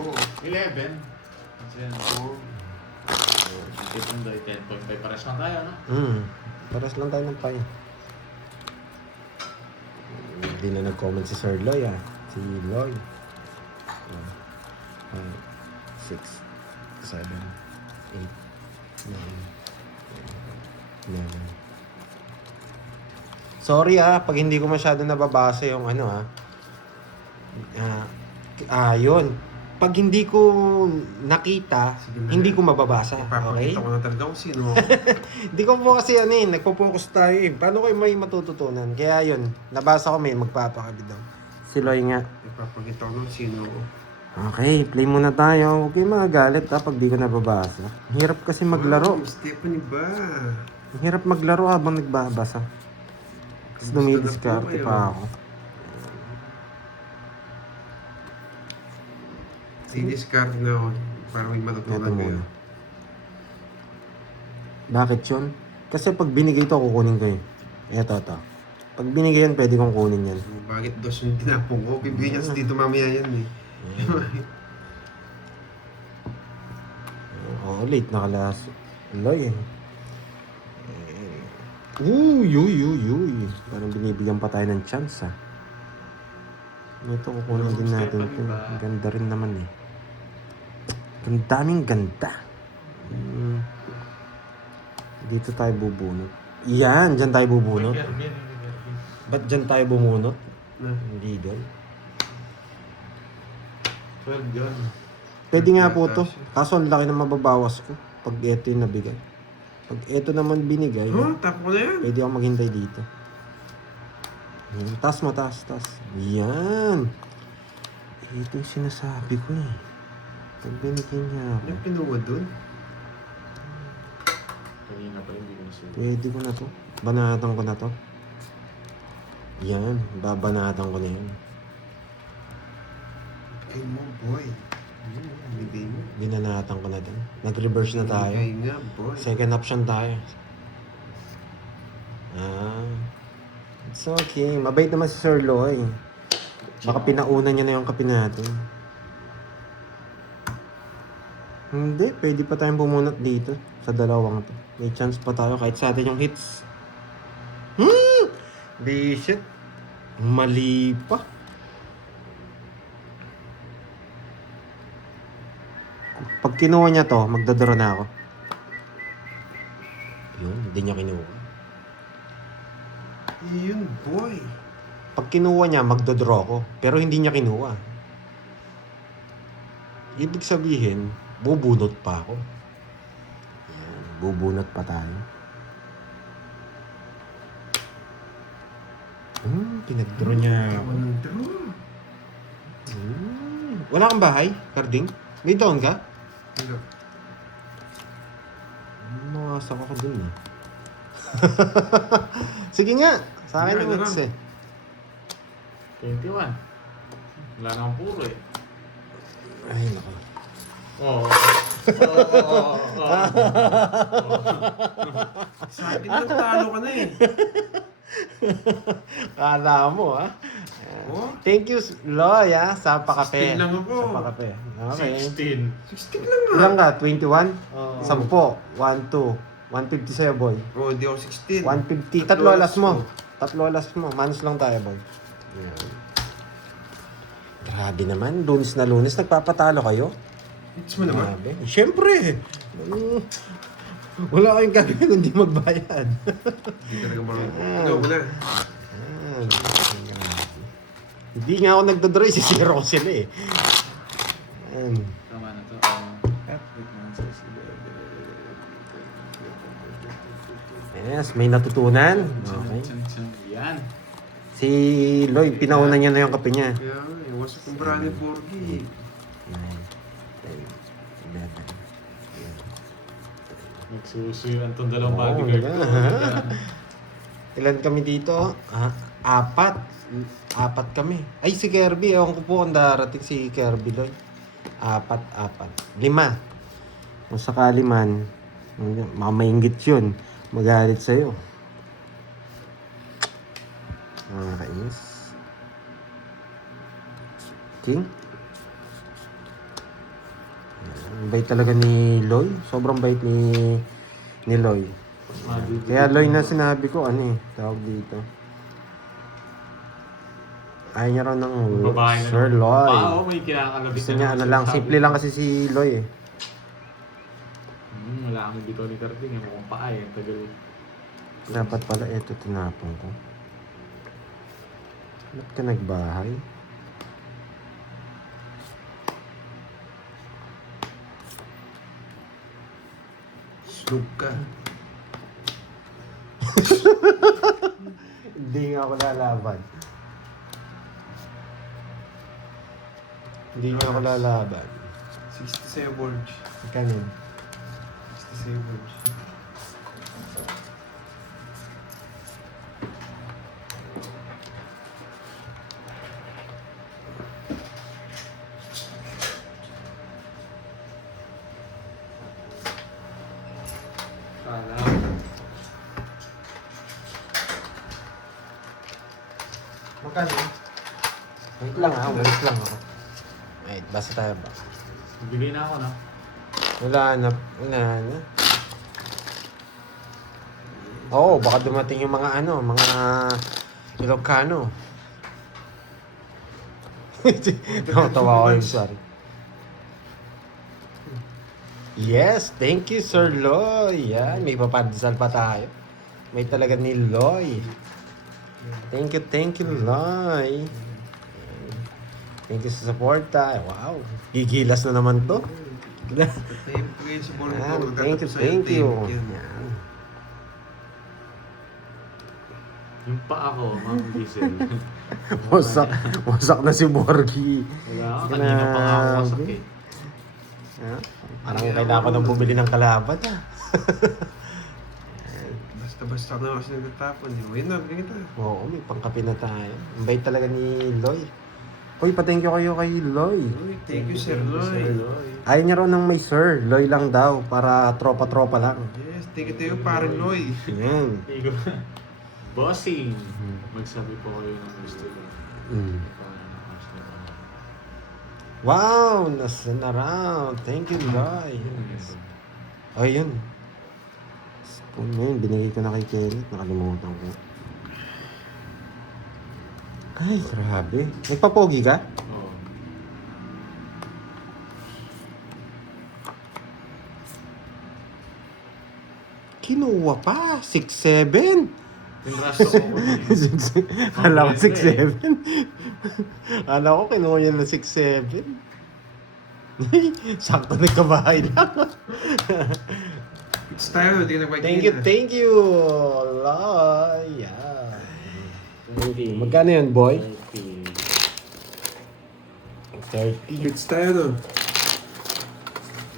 Oo. 11. Kasi yan. Oo. Ito yung 10.5. Pares lang tayo, no? Paras lang tayo ng pie. Hindi na nag-comment si Sir Loy, Si Loy. 5, 6, 7, 8, 9, 11. Sorry pag hindi ko masyado nababasa yung yun. Pag hindi ko nakita, Sige na. hindi ko mababasa. Okay? Ipapakita ko na talaga kung sino ako. Hindi ko po kasi nagpo-focus tayo Paano kayo may matututunan? Kaya yun, nabasa ko may magpapakabi daw. Si Loy nga. Ipapakita ko na sino ako. Okay, play muna tayo. Huwag kayong magagalit pag di ko nababasa. Ang hirap kasi maglaro. Wow, Stephanie ba? Ang hirap maglaro habang nagbabasa. Tapos Gusto na dumidiskarte po kayo. pa ako. Siniscard na ako para may Ito matutunan muna. kayo. Bakit yun? Kasi pag binigay ito, kukunin ko yun. Eto. Pag binigay yan, pwede kong kunin yan. Bakit dos yung tinapong ko? Bibigyan niya dito mamaya yan eh. Oo, late na kalas. Loy Uy. Parang binibigyan pa tayo ng chance Ito, kukunin din natin ito. Ang ganda rin naman Ang daming ganda. Dito tayo bubunot. Yan, dyan tayo bubunot. Ba't dyan tayo bumunot? Na. Hindi doon. 12 yun. Pwede nga po to. Kaso ang laki na mababawas ko pag ito yung nabigay. Pag ito naman binigay, Oh, tapo na yan. pwede ako maghintay dito. Yan. Taas mo, taas. Yan. Ito yung sinasabi ko Pag binigyan niya ako, Ano pinuha dun? Kanina pa hindi ko nasulit. pwede ko na to. Banatan ko na to. Yan. Babanatan ko na yan. Ay mo, boy. Bigay mo. Binanatan ko na din. Nag-reverse na tayo. Bigay nga, boy. Second option tayo. It's okay. Mabait naman si Sir Loy. Baka pinauna niya na yung kape natin. Hindi, pwede pa tayong bumunot dito sa dalawang to. May chance pa tayo kahit sa atin yung hits. Bisit. Mali pa. Pag kinuha niya to, magdodoro na ako. Yun, hindi niya kinuha. Yun, boy. Pag kinuha niya, magdodraw ko. Pero hindi niya kinuha. Ibig sabihin, bubunot pa ako. Yan, bubunot pa tayo. Pinagdraw niya ako. Walang draw. Wala kang bahay, Carding? May down ka? Wala. Mawasak ako dun Sige nga, sa akin Yan, yung ano hits lang. 21. Wala na akong puro Ay, naku. Oo. Sa akin lang, talo ka na eh. Kala mo, ha? Oh, Thank you, Loy, ha? Sa pakape. 16 lang ako. Sa pakape. Okay. 16. 16 lang nga. Ilan ka? 21? Oo. 10. 1, 2. 150 sa'yo, boy. Oh, hindi ako 16. 150. Tatlo alas mo. Tatlo alas mo. Manos lang tayo, boy. Yan. Grabe naman. Lunes na lunes. Nagpapatalo kayo? Hits mo naman. Grabe. Siyempre. Wala kayong gagawin kundi magbayad. Hindi talaga marunong. Ikaw mo na. Yan. Hindi nga ako nagdodroy. Sisiro ko sila eh. Yan. Tama na to. Wait na, Yes, may natutunan. Okay. Yan. Si Lloyd, pinauna niya na yung kape niya. Kaya nga, wasak yung brand ni Borgie. 9, 10, 11. Nagsusuyan itong dalawang Oo, bodyguard ko. wala. Ilan kami dito? Apat. Apat kami. Ay, si Kirby. Ewan ko po kung darating si Kirby, Lloyd. Apat. 5. Kung sakali man, mamainggit yun. Magalit sa'yo. Kainis. King. Ang bait talaga ni Loy. Sobrang bait ni Loy. Kaya Loy na sinabi ko, tawag dito. Ayaw niya raw ng Babae na Sir naman. Loy. May kinakalabit Gusto niya lang, simple lang kasi si Loy eh. Wala akong bito ni Carding. Yung mukhang paa eh. Tagal. Dapat pala, eto tinapon ko. Ba't ka nagbahay? Slug ka. Hindi nga ako lalaban. Hindi nga ako lalaban. 60 sa'yo, Borge. Kanin. 60 sa'yo, Borge. Kala. Magkano? Wait lang wait lang ako. Wait, basta tayo ba? Bigay na ako na. Wala na. Oo, baka dumating yung mga mga Ilocano. Tawa ko yung sorry. Yes, thank you, Sir Loy. Yan, may papadasal pa tayo. May talaga ni Loy. Thank you, Loy. Thank you sa support. Wow, gigilas na naman to. Thank you sa Borge. Yan, thank you. Yan. Yung paa ko, Ma'am Diesel. Wasak na si Borgie. Wala ako. Kanina pa nga ako wasak eh. Ah, parang kailangan ko nang bumili ng kalaban Basta-basta na kasi nagtatapon. Wait na, bigyan kita. Oo, may pangkape na tayo. Ang bait talaga ni Loy. Uy, pa-thank you kayo kay Loy. Uy, thank you, Sir Loy. Ayaw niya raw ng may sir. Loy lang daw. Para tropa-tropa lang. Yes, thank you to you, parin Loy. Yan. Igo. Bossing! Magsabi po kayo ng gusto ko. Mm. Wow, nasa na round. Thank you, Loy. Oh, yun. Spoon na yun. Binigay ko na kay Kenneth. Nakalimutan ko. Ay, grabe. Nagpapogi ka? Oo. Kinuha pa. 6'7". Pinraso ko ko din. Kala ko 6'7". Kala ko kinuha niya na 6'7". Sakto nagkabahay lang. It's tayo, hindi ka nagpagkita. Thank you, Loy. Yeah. Magkano yun, boy? 30. It's tayo, no?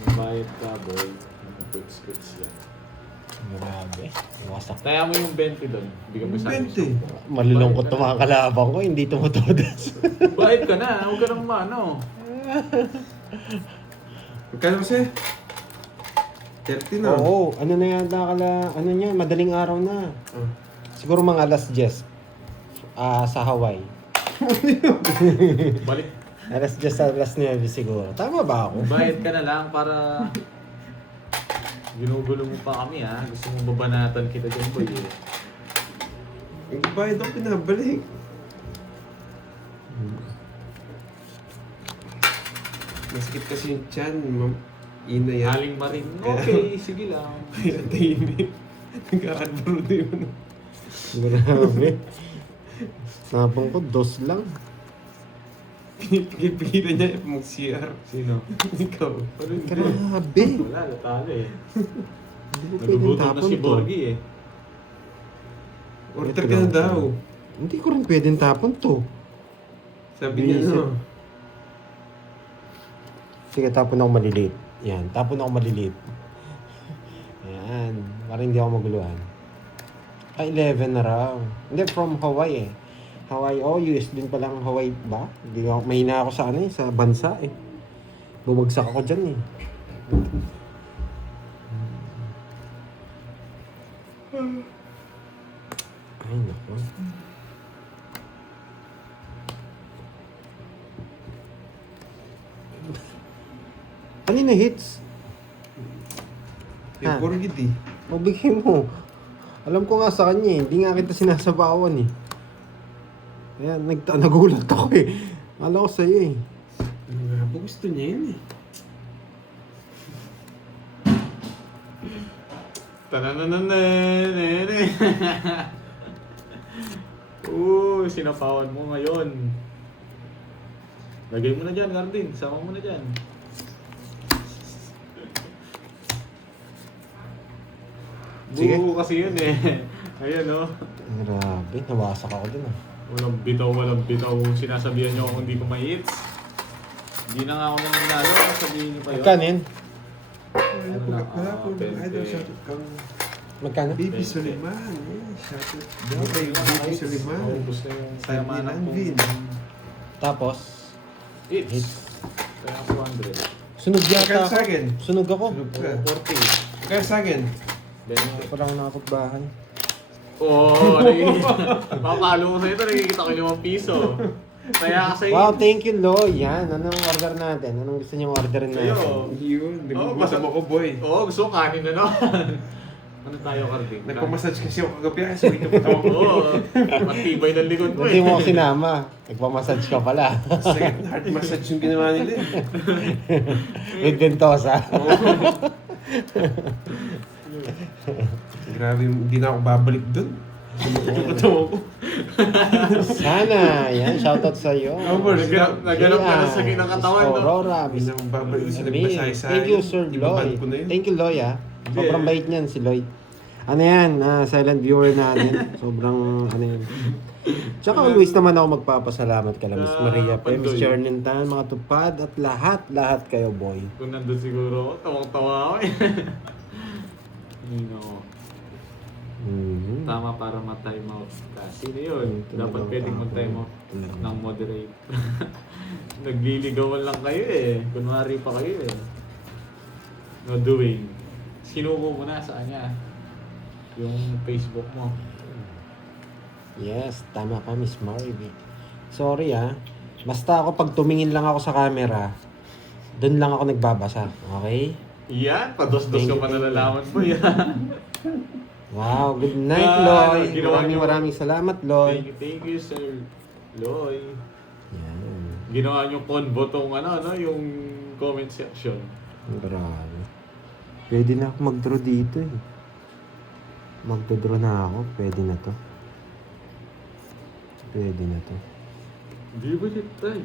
Mabayad ka, boy. Quits yan. Grabe. Wasak. Taya mo yung 20 doon. Bigyan mo sa akin. 20. Malulungkot to mga kalabang ko. Hindi tumutodas. Bayad ka na. Huwag ka nang mano. Magkano kasi? 30 na. Oo, ano na yata ano niya, madaling araw na. Oh. Siguro mga alas 10 sa Hawaii. Balik. Alas 10 sa alas 9 siguro. Tama ba ako? Bayad ka na lang para ginugulo mo pa kami ha. Gusto mo babanatan kita dyan boy eh. Yung bayad ako pinabalik. Masakit kasi yung chan, ma'am. Ina yan. Aling marin. Okay, sige lang. Kaya tahimik. Nagkakadbaro din mo. Grabe. Sabang ko, 2 lang. Pinipigil-pigilan niya mag-CR. Sino? Ikaw. Pero hindi. Grabe. Wala, natalo eh. Hindi ko pwedeng Nagugutom na tapon si to. Borgie eh. Order ka na daw. Hindi ko rin pwedeng tapon to. Sabi niya Visit. no. Sige, tapon ako maliliit. Yan, tapon ako maliliit. Yan, para hindi ako maguluhan. 11 na raw. Hindi, from Hawaii eh. Hawaii, US din palang Hawaii ba? Hindi ako, mahina ako sa ano eh, sa bansa eh. Bumagsak ako dyan eh. Ay, naku. Kanina hits? Yung Borgid eh. Mabigay mo. Alam ko nga sa kanya eh. Hindi nga kita sinasabawan eh. Kaya nagulat ako eh. Alam ko sa'yo eh. Ano nga ba gusto niya yun eh. Tananananene. Sinapawan mo ngayon. Lagay mo na dyan, Gardin. Sama mo na dyan. Sige. Buo kasi yun eh. Ayan o. Grabe, nawasak ako dun ah. Walang bitaw. Sinasabihan niyo ako hindi ko ma-hits. Hindi na nga ako nangyalo. Sabihin niyo pa yun. Magkano yun? Wala po, wala po. Pwede. Idol, shoutout kang Magkano? Baby Suleiman. Shoutout daw kay Baby Suleiman. Ubus na yung Sabi ni kayamanan Lanvin. Tapos, Hits. hits. Kaya 200. Sunog yata Magkano ako. sa akin? Sunog ako. Sunog ka. 40. Magkano sa akin? Then, Parang nakapagbahan. Oo, papalo ko sa ito, nakikita ko yung 5 piso. Kaya kasi, Wow, thank you, Loy. Yan, anong order natin? Anong gusto niyong orderin natin? Ayo. Yun, nagbubusan basta- ako boy. Oo, gusto ko kanin na naman. Ano tayo, Carding? Nagpamassage kasi ako kagabi kasi ito pa tawag ko. Oo, matibay ng likod mo Hindi eh. mo ako sinama. Nagpamassage ka pala. Second heart massage yung ginawa nila eh. With Ventosa. Grabe, hindi na ako babalik dun. Yung katawan ko. Sana. Yan, shoutout sa iyo. Of course. Naganap ka ng sakit ng katawan, Miss no? Aurora. Hindi na ako babalik sa Amir. nagbasahe sa Thank you, Sir Ibaban Loy. ko na yun. Thank you, Loy, ah. Hindi. Sobrang bait niyan, si Loy. Ano yan, silent viewer natin. Sobrang, ano yan. Tsaka always naman ako magpapasalamat kala Miss Maria Pe, Miss Pandoy. Chernintan, mga tupad, at lahat kayo, boy. Kung nandun siguro ako, tawang-tawa ako eh. Hindi ako. Mhm. Tama para ma-time out. Kasi yun, Ito dapat na pwedeng lang mag-time ako. out Talaga. ng moderate. Nagliligawan lang kayo eh. Kunwari pa kayo eh. No doing. Sinuko mo na sa kanya. Yung Facebook mo. Yes, tama ka, Miss Maribel. Sorry ah. Basta ako pag tumingin lang ako sa camera, doon lang ako nagbabasa. Okay? Yan, pados-dos Thank ka you, pa thank you. nalalaman mo yan. Wow, good night, Ah, Loy. ginawa niyo- Maraming salamat, Loy. Thank you, Sir Loy. Yan. Ginawa niyo convo tong yung comment section. Grabe. Pwede na ako mag-draw dito eh. Magdodraw na ako. Pwede na to. Pwede na to. Di ba yun tayo?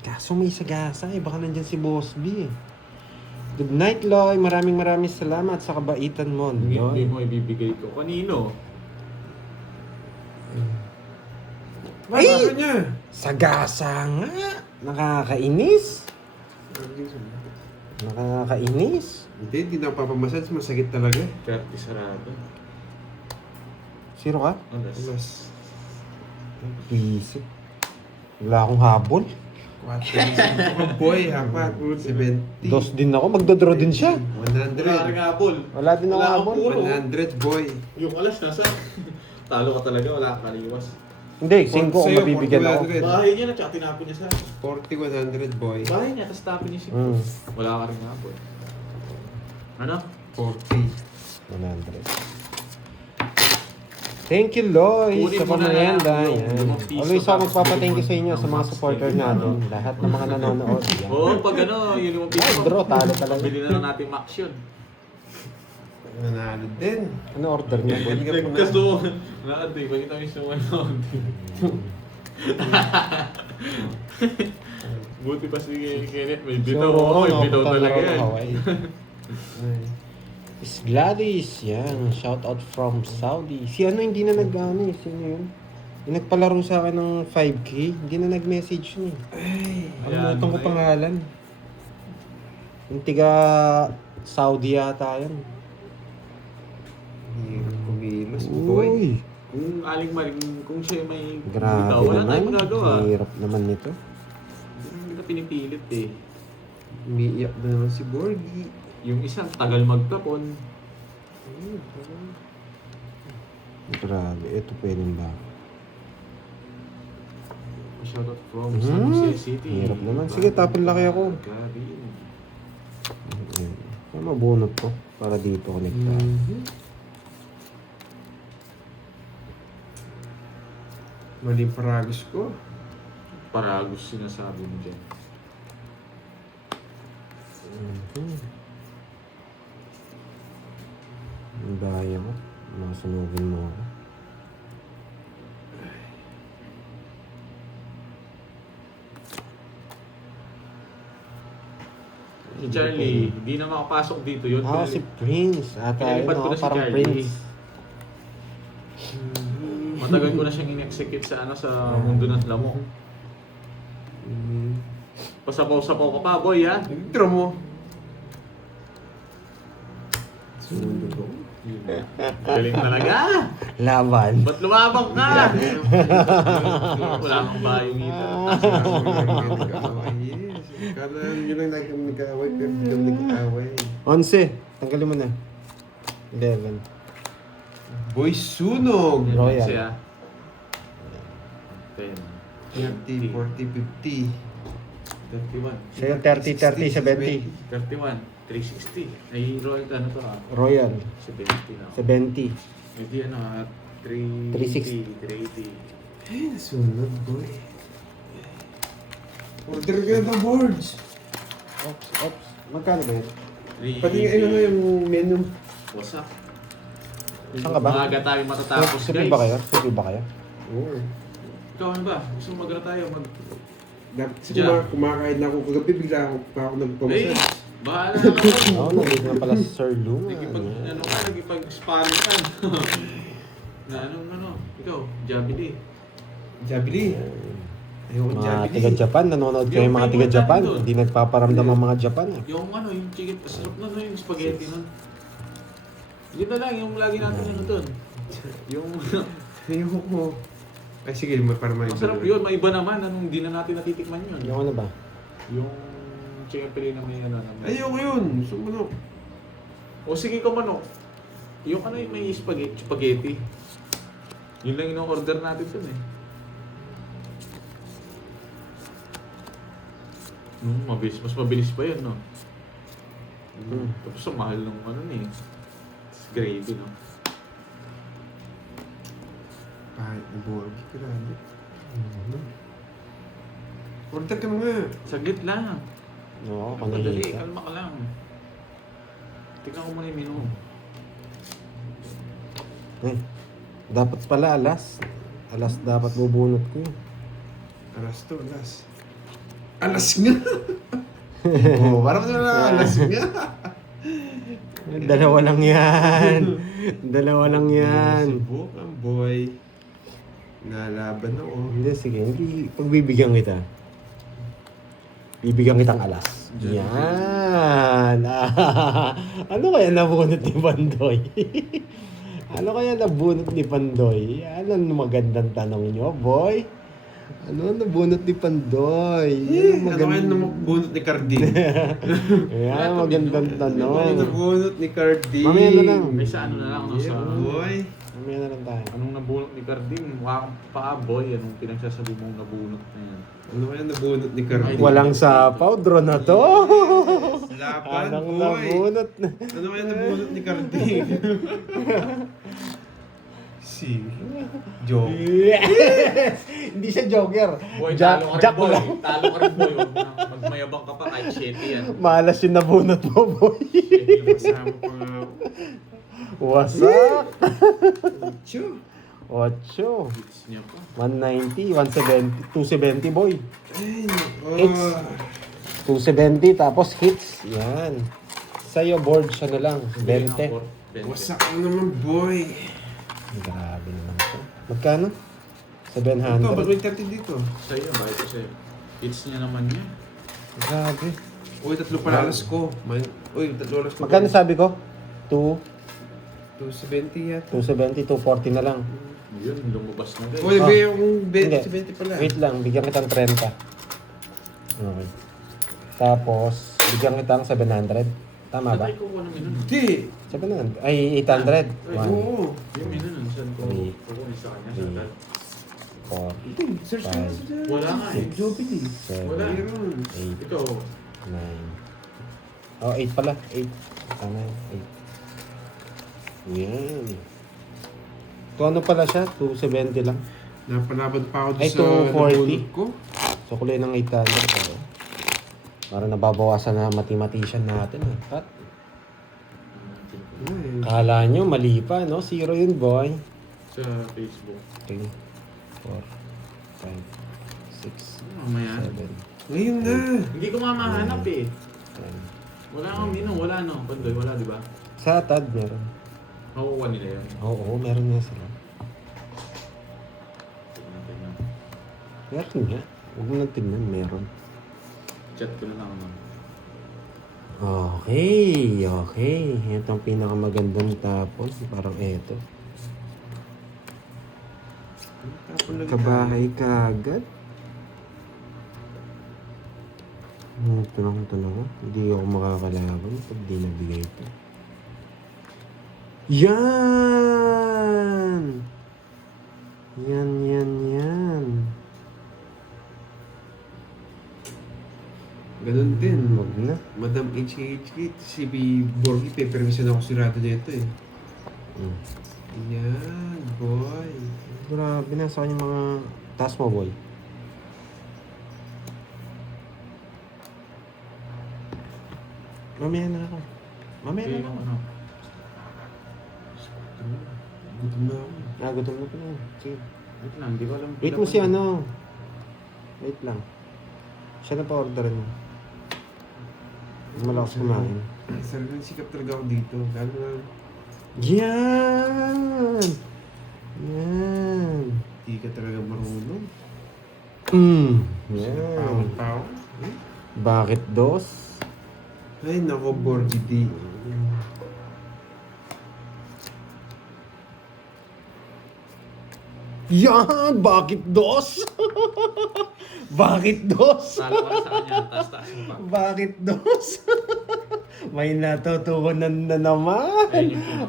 Kaso may sagasa eh. Baka nandyan si Boss B eh. Good night, Loy. Maraming salamat sa kabaitan mo, Hindi Loy. mo ibibigay ko. Kanino? Ay! Bakit niya? Sagasa nga. Nakakainis. Nakakainis. Hindi na ako papamassage. Masakit talaga. Karte sarado. Sino ka? Alas. Mas. Busy. Wala akong habol. 4. Boy, apat. 70. Dos din ako. Magdodraw din siya. 100. Wala rin habol. Wala din ako Wala akong habol. puro. 100, boy. Yung alas nasa. Talo ka talaga, wala kang kaliwas. Hindi, 5 kung Sa'yo, mabibigyan ako. 400. Bahay niya na, tsaka tinapon niya sa akin. 40, 100, boy. Bahay niya, tapos tapon niya siya. Wala ka rin habol. Ano? 40. 100. Thank you, Lois, Kunin sa mo na pamerienda. lang yung Yan. 5 piso Always ako tapos magpapathank you kunin sa inyo, mo sa mga ng supporter max natin. Lahat ng mga nanonood. Yan. Oo, pag ano, yun yung piso. Draw, talo talaga. Bili na lang natin max yun. Nanalo din. Ano order niyo? Galing ka po na. Nagkaso, nakati, pakita mo yung sumanood. Buti pa si Kenneth, may bitaw. Oo, may bitaw talaga yan. Is Gladys, yan. Shout out from Saudi. Si ano hindi na nag-ano eh. Sino yun? Yung nagpalaro sa akin ng 5K. Hindi na nag-message yun eh. Ay, Ayan, Ano ko ay. pangalan? Yung tiga Saudi yata yan. hirap kumilos, boy. Uy, Kung aling maling, kung siya may grabe bitaw, wala tayong naman. magagawa. Hirap naman nito. Hindi ka pinipilit eh. Umiiyak na naman si Borgie. Yung isang tagal magtapon. Grabe, ito pwede ba? Shoutout from San Jose City. Hirap naman. Sige, tapon laki ako. Gabi. Kaya mabunot ko para dito connecta. Mali paragos ko. Paragos sinasabi mo dyan. Ang daya ko. Masunugin mo ako. Si Charlie, hindi na makapasok dito yun. Si Prince. Ata yun, Pinalipad ko na si parang Charlie. Prince. Matagal ko na siyang in-execute sa ano sa mundo ng lamok. Pasapaw-sapaw ka pa, boy, ha? Nag-draw mo. Galing talaga! Laban. Ba't lumabang ka? Wala kang bayo dito. Yes. Kala nyo lang nag-away, pero hindi kami nag-away. 11. Tanggalin mo na. 11. Boy, sunog! Royal. Siya. 10. 30, 40, 50. 31. Sa'yo 30, 30, 70. 31. 360. Ay, Royal, ano to ah? Royal. 70 na. 70. Hindi ano ah, 360. 380. Ay, nasunog, boy. Order ka na ng boards. Ops, ops. Magkano ba yun? 380. Pati nga ano yung menu. Wasak. Saan ka ba? Maaga tayo matatapos, Sabi guys. ba kayo? Sabi ba kayo? Oo. Ikaw ano ba? Gusto mo mag tayo? Kasi Diyan. kumakain na ako kagabi, bigla ako pa ako Eh, nagpamasal. bahala na ka. Oo, nandito na pala si Sir Luma. Ano ka, nagipag-sparring ka. Na ano, ikaw, Jabili. Jabili. Ayoko Mga Jabili. tiga-Japan, nanonood kayo Yung mga favorite tiga-Japan. natin doon. Hindi nagpaparamdam ang mga Japan eh. Yung ano, yung chicken, sarap na yung spaghetti nun. Yun na lang, yung lagi natin ano dun. Yung, Ayoko. Ay sige, para may masarap yun, may iba naman, anong hindi na natin natitikman yun. Yung ano ba? Yung chicken pili na may ano. Ayoko yun. Gusto mo no. O sige ko manok. Yung ano yung may spaghetti. Yun lang yung order natin dun eh. Mabilis, mas mabilis pa yun, no? Tapos ang mahal ng ano eh. Gravy, no? Kahit na Borgie, grabe. Order ka na nga. Saglit lang. Oo, Madali, kanahita. kalma ka lang. Tingnan ko muna yung menu. Eh, dapat pala alas. Alas dapat bubunot ko yun. Alas to, alas. Alas nga! Oo, parang na alas nga. Dalawa lang yan. Dalawa lang yan. Subukan, boy. Nalaban ako. Hindi, sige. Hindi, pagbibigyan kita. Bibigyan kitang alas. Yan. Ano kaya nabunot ni Pandoy? Ano kaya nabunot ni Pandoy? Yan ang magandang tanong nyo, boy. Ano nabunot ni Pandoy? Ano kaya nabunot ni Cardin? Ayan, magandang Ano kaya tanong. nabunot ni Cardin? Mamaya na lang. Ay, sa ano na lang, no? Yeah, Sa... boy. Mamaya na lang tayo. Anong nabunot ni Cardin? Mukha kang paa, boy. Anong pinagsasabi mong nabunot na yan? Ano kaya nabunot ni Cardin? Walang sapaw, drone na to. Laban, Anong boy. nabunot na? Ano kaya nabunot ni Cardin? Si Joe. Yes! Hindi siya joker. Boy, Jack, talo ka rin, Jack boy. lang. Talo ka rin, boy. Huwag na- Magmayabang ka pa kahit shitty yan. Malas yung nabunot mo, boy. Kasama pa nga. Wasak. Chu. 8. Hits niya pa. 190, 170, 270, boy. Ay, Hits. 270, tapos hits. Yan. Sa'yo, board siya na lang. 20. 20. Wasak ka naman, boy. Grabe naman ito. Magkano? Ito, ba't 700. may 30 dito? Sa'yo, bakit kasi hits niya naman yan. Grabe. Uy, 3 pala alas ko. Uy, 3 alas ko. Magkano sabi ko? 270 yata. 270, 240 na lang. Yun, lumabas na guys. Uy, Ah. may yung Hindi. 20 pala. Wait lang, bigyan kitang 30. Okay. Tapos, bigyan kitang 700. Tama ba? Saan tayo kukuha ng minun? Hindi. 700. Ay, 800. Ay, 1, Oo. Yung minun, saan ko Three. kukunin sa kanya? Three. Saan? 4, Ito, search mo Five. sa dyan. Wala nga eh. Joby. 7, Wala. Meron. 8, Ito, 9. Oh, 8 pala. 8. Tama yun. 8. Yan. Ito ano pala siya? 270 lang. Napalaban pa ako doon Ay, sa 240. nabunot ko. So, kulay ng 800. So, para nababawasan na mathematician natin. Cut. Ano eh. Kala nyo, mali pa, no? 0 yun, boy. sa Facebook. 3, 4, 5, 6, Mamaya. 7, Ngayon na. Hindi ko mamahanap eh. 10. Wala kang minum, wala no. Pandoy, wala di ba? Sa TAD, meron. Makukuha nila yun. Oo, meron nga sila. Tignan natin na. Meron nga. Huwag mo nang tignan, meron. Chat ko na lang naman. Okay, okay. Ito ang pinakamagandang tapon. Parang eto. Tapon lang Kabahay ka agad. Ito lang. Hindi ako makakalaban pag di nabigay ito. Yan! Yan. Ganun din. Wag na. Madam HHK, si Borgie, pe-permission ako sirado nito eh. Mm. Yan, boy. Grabe na sa kanya mga taas mo, boy. Mamaya na ako. Mamaya Okay, na ako. ano? Gutom na ako. Gutom na ko na. Sige. Wait lang, hindi ko alam. Wait mo si ano. Wait lang. Siya na pa-orderin mo. Malakas kumain. Sarili sikap talaga ako dito. Lalo na, Yan! di ka talaga marunong. Yan. Pawag pa ako. Bakit dos? Ay, nako, Borgie D. Yan! Bakit dos? Bakit dos? Talo ka sa kanya, taas-taas mo pa. Bakit dos? May natutunan na naman. Ayun yung pino.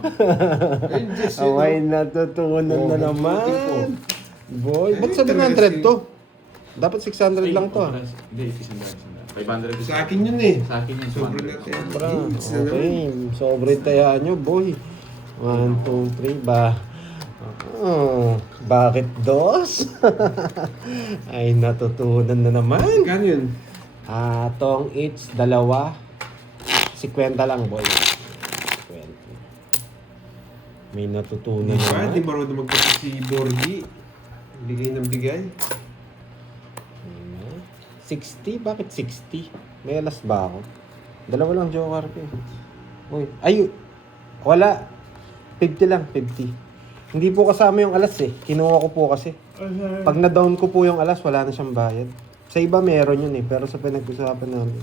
Ayun, Jess, May natutunan na Oh, naman. Boy, ba't Ay, 700 to? Dapat 600 lang to. Ay, Hindi, 500. 500 Sa akin yun eh. Sa akin yun, Sobrang 200. natin. Sobra. Hits na naman. Okay, sobrang tayaan nyo, boy. 1, 2, 3, ba? Oh, bakit dos? Ay, natutunan na naman. Magkano yun? Tong each, dalawa. 50 lang, boy. 20. May natutunan Di ba? Di naman. marunong magpapit si Borgie. Bigay ng bigay. 60? Bakit 60? May alas ba ako? Dalawa lang joker ko eh. Uy, ay, wala. 50 lang, 50. Hindi po kasama yung alas eh. Kinuha ko po kasi. Pag na-down ko po yung alas, wala na siyang bayad. Sa iba meron yun eh, pero sa pinag-usapan namin,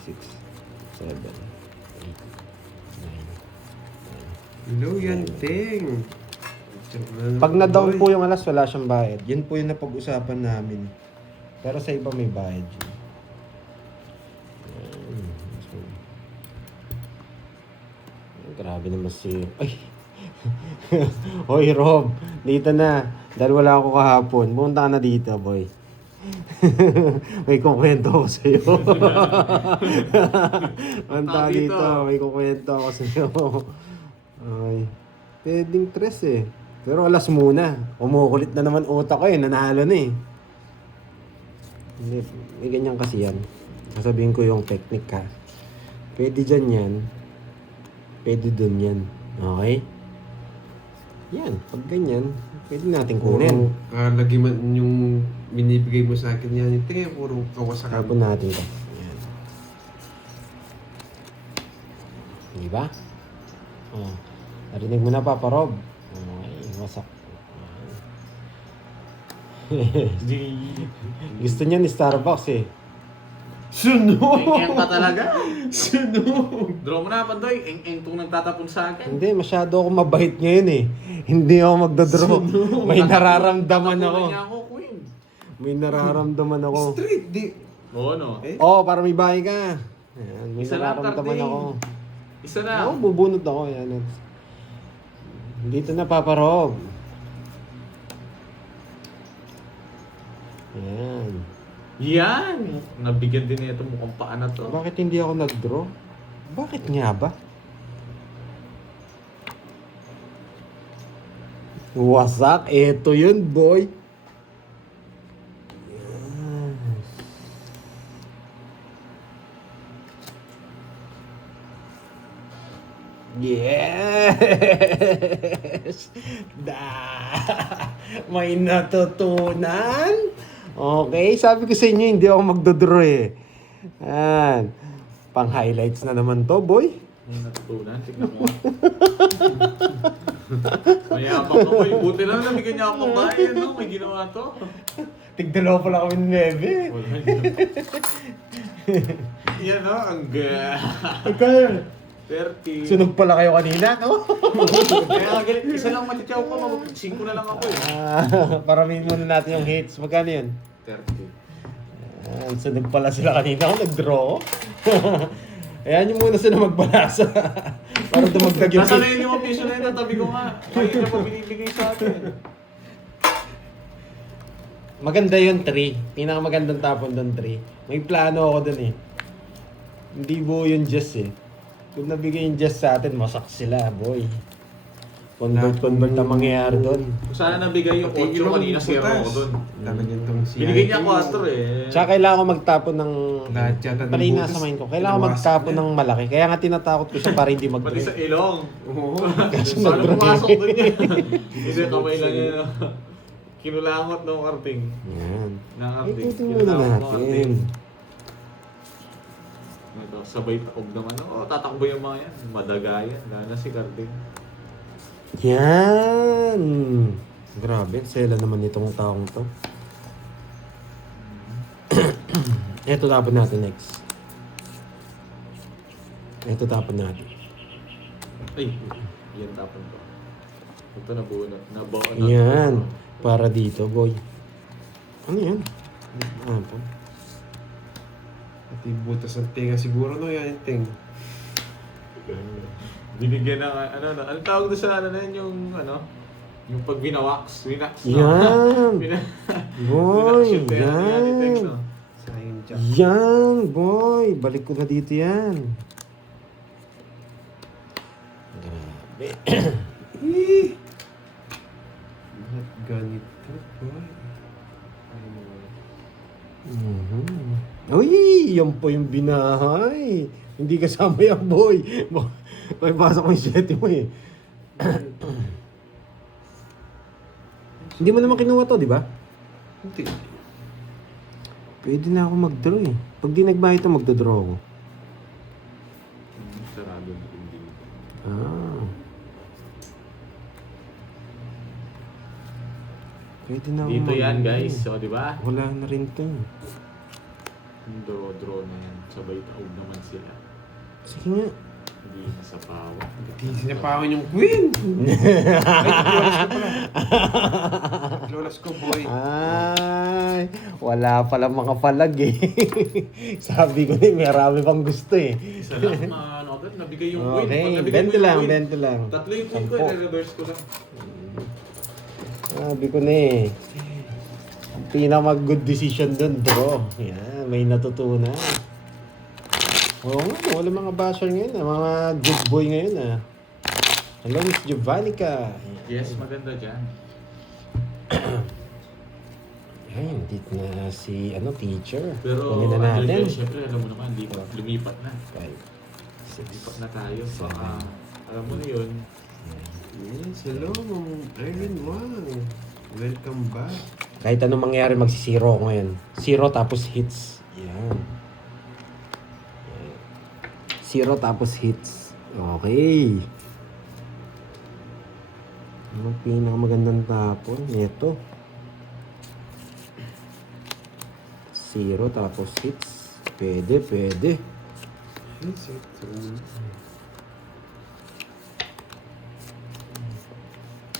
6, 7, 8, 9, Hello, yan, Ting. Pag na-down po yung alas, wala siyang bayad. Yun po yung napag-usapan namin. Pero sa iba may bayad yun. Ayan. So, grabe naman si... Ay! Hoy, Rob! Dito na. Dahil wala ako kahapon. Pumunta ka na dito, boy. May kukwento ako sa'yo. Pumunta ka dito. May kukwento ako sa'yo. Ay. Pwedeng tres eh. Pero alas muna. Umukulit na naman utak ko eh. Nanalo na eh. Hindi, may ganyan kasi yan. Sasabihin ko yung technique ha. Pwede dyan yan. Pwede dun yan. Okay? Yan. Pag ganyan, pwede natin kunin. Lagi man yung binibigay mo sa akin yan. Yung tingin, puro kawasakan. Tapon natin ito. Yan. Di ba? Oh. Narinig mo na, Papa Rob. Ay, wasak. Gusto niya ni Starbucks eh. Sunog! Eng-eng ka talaga. Sunog! Draw mo na, Pandoy. Eng-eng itong nagtatapon sa akin. Hindi, masyado ako mabait ngayon eh. Hindi ako magdodraw. May nararamdaman ako. Tatapunan niya ako, Queen. May nararamdaman ako. Straight, di. Oo, no? Eh? Oh, para may bahay ka. Ayan, may Isa lang, nararamdaman Karding. ako. Isa na. Oo, bubunot ako. Yan. Dito na, Papa Rob. Ayan. Yan! Nabigyan din ito mukhang paa na to. Bakit hindi ako nag-draw? Bakit nga ba? Wasak. Eto yun, boy. Yes! May natutunan? Okay, sabi ko sa inyo, hindi ako magdodraw eh. Yan. Pang-highlights na naman to, boy. May natutunan. Tignan mo. Mayabang ka, boy. Buti lang nabigyan niya ako bayan, no? May ginawa to. Tigdalaw pala kami ni Neve. Wala yun. Yan, no? Ang Okay. 30. Sunog pala kayo kanina, no? Kaya nga galit. Isa lang matityaw ko. 5 na lang ako eh. Paramin muna natin yung hits. Magkano yun? 30. Sunog pala sila kanina. Ako nag-draw. Ayan yung muna sila magbalasa. Para dumagdag yung Nasa na yung 5 piso na yun. Natabi ko nga. Ngayon niya pa binibigay sa atin. Maganda yun, 3. Pinakamagandang tapon doon, 3. May plano ako doon eh. Hindi buo yung Jess eh. Kung nabigay yung Jess sa atin, masak sila, boy. Convert na mangyayari doon. Kung sana nabigay yung 8 kanina, 0 ako doon. Talagang itong CIT. Binigay niya 4 eh. Tsaka kailangan ko magtapon ng... Lahat yata ng Pala yung butas, nasa mind ko. Kailangan ko pinawasak magtapon niya. ng malaki. Kaya nga tinatakot ko siya para hindi Pati mag-draw. sa ilong. Oo. Kasi Sana nag-draw pumasok eh. doon niya. Hindi, kamay lang yun. no? Kinulangot ng karting. Yan. Ng karting. Ikutin muna natin. Ito, sabay taob naman. Oo, tatakbo yung mga yan. Madagayan. Lalo si karting. Yan. Grabe, sela naman itong taong to. Ito tapon natin next. Ito tapon natin. Ay, yan tapon ko. Ito nabuo na. Nabuo na. Yan. Para dito, boy. Ano yan? Tapon. Pati butas ng tenga siguro, no? Yan yung ting. Binigyan ng ano tawag doon sa ano na yun, yung yung pag winax, no? Yan. Boy, Winax yung tenga ni Ate Tex, yan. no? Sayang dyan. Yan, boy. Balik ko na dito yan. Grabe. Ba't ganito, boy? Uy, yan po yung binahay. Hindi kasama yung boy. Boy, pasok ko yung 7 mo eh. Hindi mo naman kinuha to, di ba? Hindi. Pwede na ako mag-draw eh. Pag di nagbayad ito, magdodraw ako. Sarado na hindi. Pwede na ako Dito yan, mag- guys. So, di ba? Wala na rin to. Draw na yan. Sabay taob naman sila. Sige nga. Hindi na sa pawa. Sinapawan yung queen. Ay, lolas ko pala. Lolas ko, boy. Ay, wala pala mga palag eh. Sabi ko na marami pang gusto eh. Isa lang, ano agad, nabigay yung win. Okay, Pag nabigay mo 20 yung lang, win, 20 lang. Tatlo yung win ko, Sampo. i-reverse ko lang. Sabi ko na eh. Ang pinaka-good decision dun, bro. Yan, may natutunan. Oo nga, wala mga basher ngayon ah. Mga good boy ngayon ah. Hello, Miss Giovannica. Yes, maganda dyan. Ay, dito na si teacher. Pero, Kunin na natin. Siyempre, alam mo naman, lumipat na. 5, 6, Lipat na tayo. Baka, alam mo na yun. Yes, hello, Ma'am Irene Wang. Welcome back. Kahit anong mangyari, magsisiro ako ngayon. 0 tapos hits. Yan. 0 tapos hits. Okay. Ano pinakamagandang tapon? Ito. 0 tapos hits. Pwede, pwede. Yes, ito.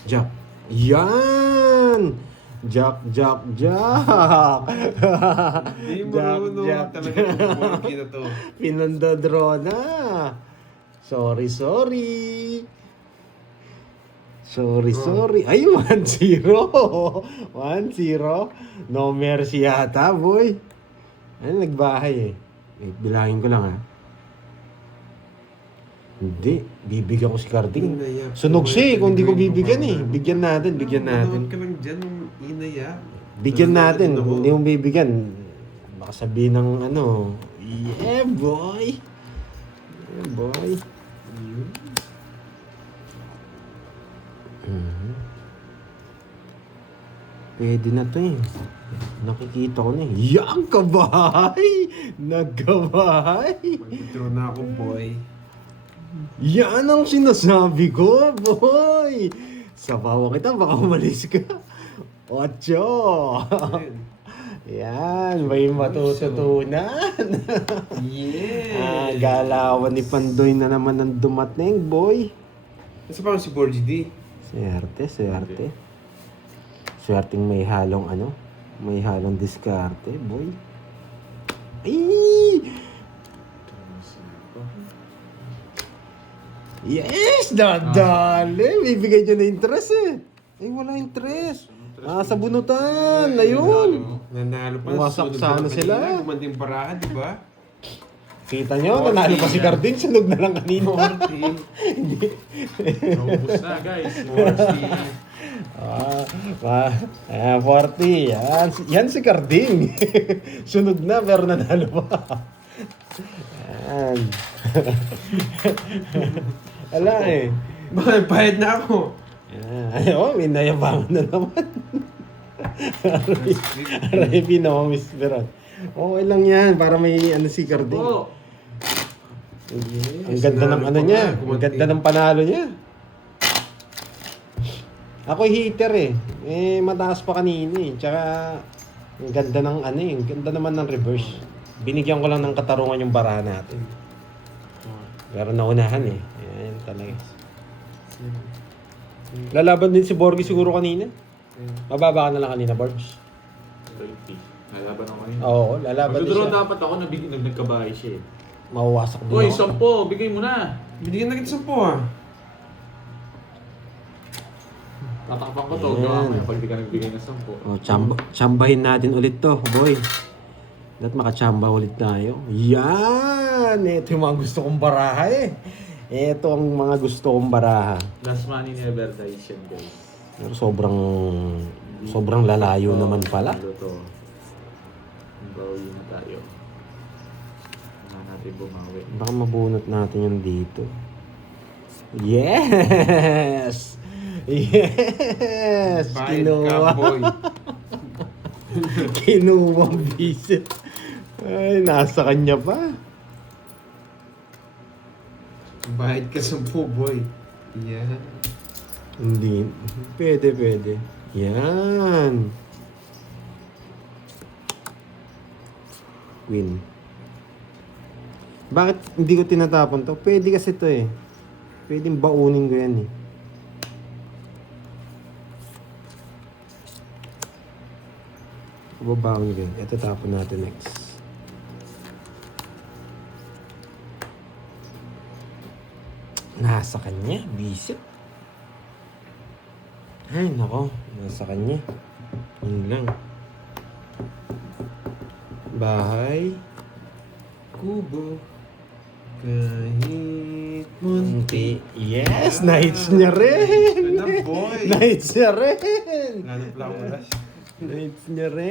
Jack. Yan! Jack, Jack, Jack! Hindi mo Jack, marunong. Jack, Talaga naman kita to. Pinandadraw na. Sorry, sorry. Sorry. Ay, 1-0. 1-0. No mercy yata, boy. Ano, nagbahay eh. Wait, bilangin ko lang ha. Hindi. Bibigyan ko si Carding. Inaya. Sunog siya eh. Kung di ko bibigyan eh. Bigyan natin, bigyan natin. Manood ka lang dyan ng inaya. Bigyan natin. Nanonood ako. Hindi mo bibigyan. Baka sabihin ng yeah boy. Yeah boy. Yun. Mhm. Pwede na to eh. Nakikita ko na eh. Yang kabay! Nagkabay! Mag-withdraw na ako, boy. Yan ang sinasabi ko, boy! Sabawan kita, baka umalis ka. 8. Ayun. Yan, may matututunan. Yeah. Galawan ni Pandoy na naman ang dumating, boy. Nasa pa si Borgie D? Swerte. Swerteng may halong may halong diskarte, boy. Ay! Yes! Dadali! Bibigay nyo na interest eh. Ay, wala interest. Sa bunutan. Ayun. Nanalo pa. Umasak Sunog sana na sila. kanina, Gumanting parahan, di ba? Kita nyo, nanalo pa si Carding. Sunog na lang kanina. Naubos na, guys. 40. Yan si Carding. Sunog na, pero nanalo pa. Yan. Ala eh. Bakit bayad na ako? Yan. May nayabangan na naman. Aray, pinawamis. Pero, okay lang yan. Para may si Carding. Oh! Ang ganda ng niya. Ang ganda ng panalo niya. Ako hater eh. Mataas pa kanina eh. Tsaka, ang ganda ng ang ganda naman ng reverse. Binigyan ko lang ng katarungan yung bara natin. Pero naunahan eh. Ayan talaga. Lalaban din si Borgie siguro kanina. Mababa ka na lang kanina, Borbs. 20. Nalaban ako ngayon. Oo, lalaban din Mag-draw siya. dapat ako, nagkabahay siya eh. Mawawasak din Uy, ako. 10, bigay mo na. Binigyan na kita 10 ah. Tatakpan ko to, Ayan. gawa mo yan pag di ka nagbigay ng 10. Oh, tsambahin natin ulit to, boy. Dapat makachamba ulit tayo. Yan! Ito yung mga gusto kong baraha eh. Ito ang mga gusto kong baraha. Last money never dies yan, guys. Pero sobrang lalayo naman pala. Ano to? Bawi na tayo. Kailangan natin bumawi. Baka mabunot natin yung dito. Yes! Yes! Bayad ka, boy. Kinuha ang visit. Ay, nasa kanya pa. Bayad ka 10, boy. Yeah. Hindi. Pwede. Yan. Queen. Bakit hindi ko tinatapon to? Pwede kasi to eh. Pwedeng baunin ko yan eh. Babaon ko yan. Ito tapon natin next. Nasa kanya, visit. Ay, nako. Nasa kanya. Yun lang. Bahay. Kubo. Kahit munti. Yes! Nights niya rin! Good na, boy. Nights niya rin! Nanong flowers. Nights niya rin!